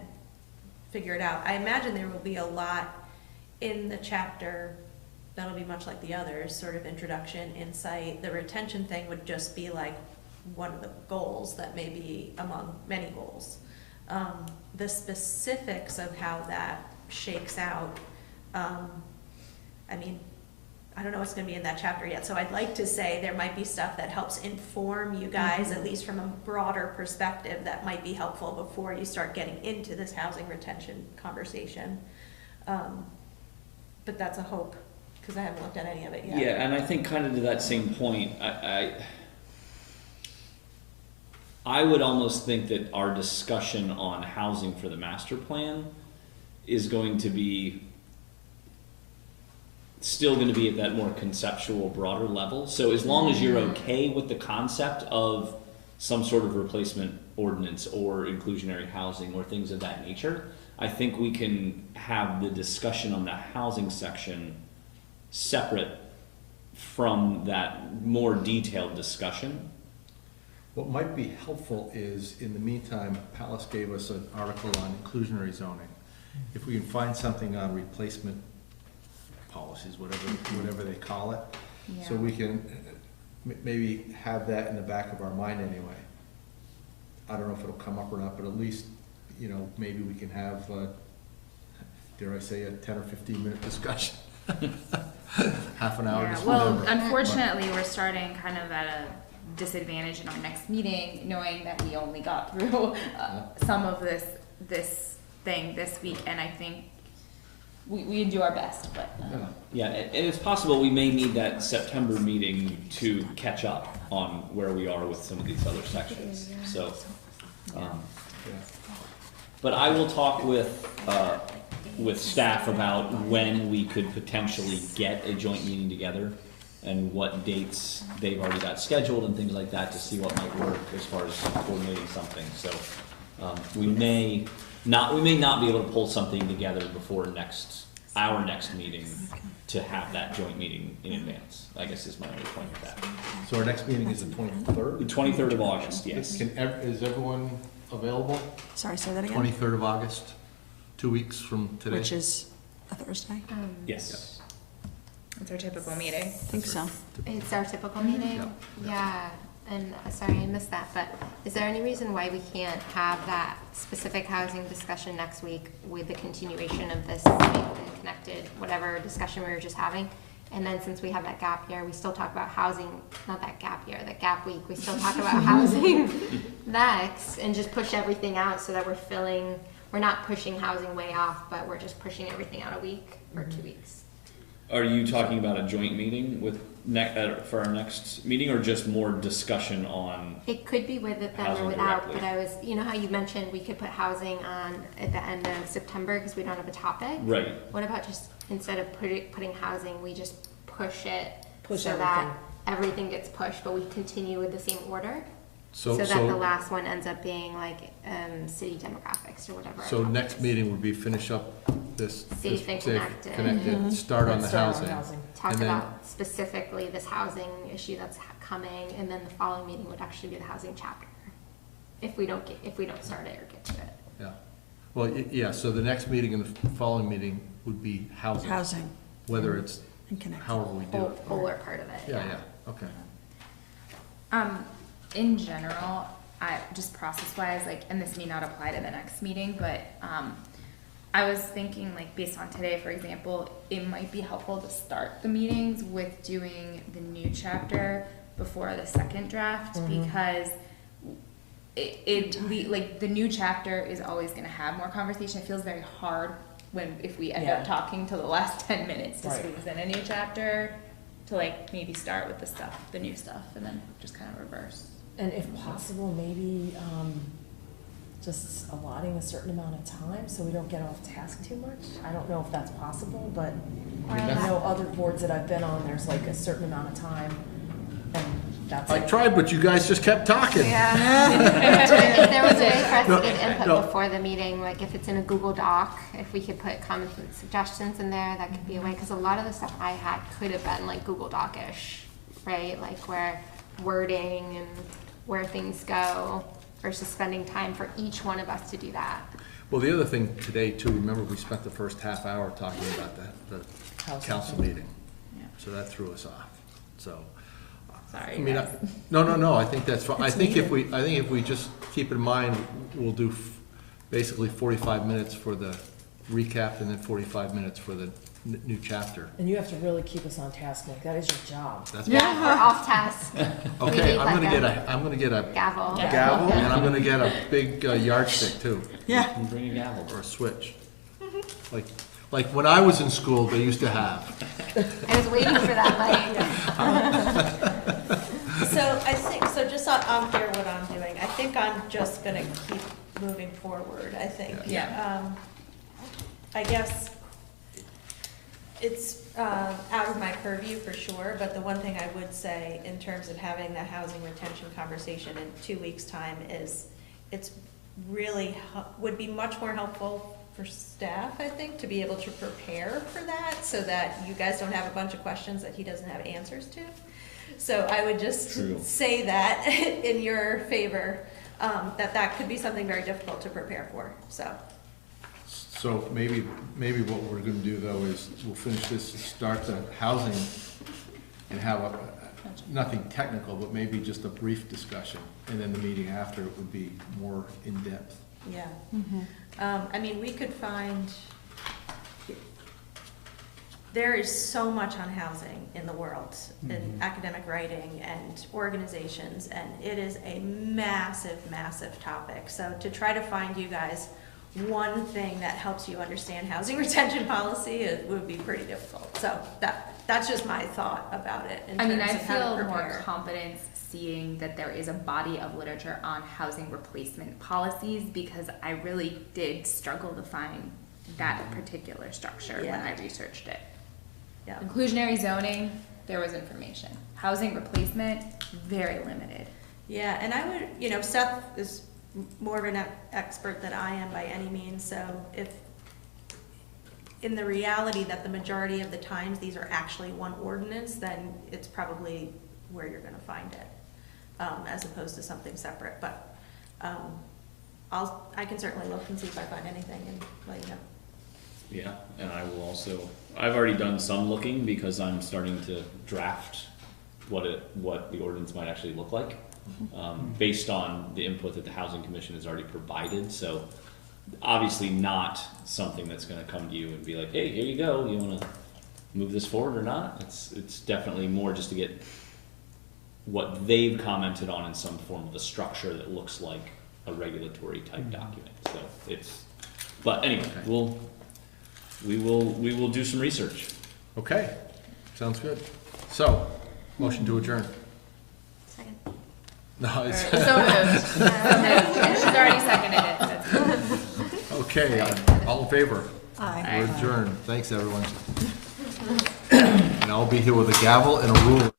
figure it out. I imagine there will be a lot in the chapter that'll be much like the others, sort of introduction, insight. The retention thing would just be like one of the goals that may be among many goals. The specifics of how that shakes out, I mean, I don't know what's gonna be in that chapter yet, so I'd like to say there might be stuff that helps inform you guys, at least from a broader perspective, that might be helpful before you start getting into this housing retention conversation. But that's a hope, because I haven't looked at any of it yet. Yeah, and I think kind of to that same point, I would almost think that our discussion on housing for the master plan is going to be still going to be at that more conceptual, broader level. So as long as you're okay with the concept of some sort of replacement ordinance or inclusionary housing or things of that nature, I think we can have the discussion on the housing section separate from that more detailed discussion. What might be helpful is, in the meantime, Palace gave us an article on inclusionary zoning. If we can find something on replacement policies, whatever they call it, so we can maybe have that in the back of our mind anyway. I don't know if it'll come up or not, but at least, you know, maybe we can have, dare I say, a 10 or 15-minute discussion. Half an hour, Yeah, just well, whatever. unfortunately, we're starting kind of at a disadvantage in our next meeting, knowing that we only got through some of this thing this week, and I think we do our best, but. Yeah, and it's possible we may need that September meeting to catch up on where we are with some of these other sections, so. But I will talk with staff about when we could potentially get a joint meeting together and what dates they've already got scheduled and things like that to see what might work as far as coordinating something, so. We may not be able to pull something together before our next meeting to have that joint meeting in advance, I guess is my only point with that. So our next meeting is the 23rd? The 23rd of August, yes. Is everyone available? Sorry, say that again? 23rd of August, 2 weeks from today? Which is a Thursday? Yes. It's our typical meeting. I think so. It's our typical meeting? Yeah, and sorry, I missed that, but is there any reason why we can't have that specific housing discussion next week with the continuation of this connected, whatever discussion we were just having? And then since we have that gap year, we still talk about housing, not that gap year, that gap week, we still talk about housing next, and just push everything out so that we're not pushing housing way off, but we're just pushing everything out a week or 2 weeks. Are you talking about a joint meeting with for our next meeting, or just more discussion on? It could be with it then Housing or without, directly. but you know how you mentioned we could put housing on at the end of September because we don't have a topic? Right. What about just, instead of putting housing, we just push it Push so that everything gets pushed, but we continue with the same order? So that the last one ends up being like city demographics or whatever. So next meeting would be finish up this. Safe and connected. Start on the housing. Talk and then- about specifically this housing issue that's coming, and then the following meeting would actually be the housing chapter. If we don't start it or get to it. Yeah. Well, yeah, so the next meeting and the following meeting would be housing. Housing Whether it's and connected. however we do it. Or part of it, Yeah, okay. In general, I just process-wise, like, and this may not apply to the next meeting, but I was thinking, like, based on today, for example, it might be helpful to start the meetings with doing the new chapter before the second draft, because like, the new chapter is always gonna have more conversation. It feels very hard if we end up talking to the last 10 minutes to squeeze in a new chapter, to, like, maybe start with the new stuff, and then just kind of reverse. And if possible, maybe just allotting a certain amount of time so we don't get off task too much. I don't know if that's possible, but I know other boards that I've been on, there's like a certain amount of time, and that's I it. tried, but you guys just kept talking. If there was a way for us No, to give input no. before the meeting, like if it's in a Google Doc, if we could put comments and suggestions in there, that could be a way, because a lot of the stuff I had could have been like Google Doc-ish, right? Like where wording and where things go versus spending time for each one of us to do that. Well, the other thing today too, remember we spent the first half hour talking about the council meeting. Yeah. So that threw us off, so. Sorry, I mean, guys. no, I think that's fine. I think if we just keep in mind, we'll do basically 45 minutes for the recap and then 45 minutes for the new chapter. And you have to really keep us on task, Nick. That is your job. That's We're off task. okay. need I'm gonna get a Gavel. gavel, and I'm gonna get a big yardstick too. Yeah. Bring a gavel. Or a switch. Like, Like when I was in school, they used to have. I was waiting for that light. So I think, so just so I'm clear what I'm doing, I think I'm just gonna keep moving forward, I think. Yeah. I guess it's out of my purview for sure, but the one thing I would say in terms of having the housing retention conversation in 2 weeks' time is it's really, would be much more helpful for staff, I think, to be able to prepare for that so that you guys don't have a bunch of questions that he doesn't have answers to. So I would just True. say that in your favor, that could be something very difficult to prepare for, so. So maybe what we're gonna do though is we'll finish this, start the housing and have nothing technical, but maybe just a brief discussion. And then the meeting after it would be more in-depth. Yeah. I mean, we could find, there is so much on housing in the world, in academic writing and organizations, and it is a massive, massive topic. So to try to find you guys one thing that helps you understand housing retention policy, it would be pretty difficult. So that's just my thought about it in I mean, terms I of how to feel more prepare. confidence seeing that there is a body of literature on housing replacement policies, because I really did struggle to find that particular structure when Yeah. I researched it. Yeah. Inclusionary zoning, there was information. Housing replacement, very limited. Yeah, and I would, you know, Seth is more of an expert than I am by any means, so if, in the reality that the majority of the times these are actually one ordinance, then it's probably where you're gonna find it, as opposed to something separate, but, I can certainly look and see if I find anything and let you know. Yeah, and I will also, I've already done some looking because I'm starting to draft what the ordinance might actually look like, based on the input that the Housing Commission has already provided. So obviously not something that's gonna come to you and be like, hey, here you go, you wanna move this forward or not? It's definitely more just to get what they've commented on in some form of a structure that looks like a regulatory type document. So but anyway, we will do some research. Okay, sounds good. So, motion to adjourn. Second. No, it's, So moved. And she's already seconded it, so. okay, all in favor? Aye. We're adjourned. Thanks, everyone. And I'll be here with a gavel and a ruler.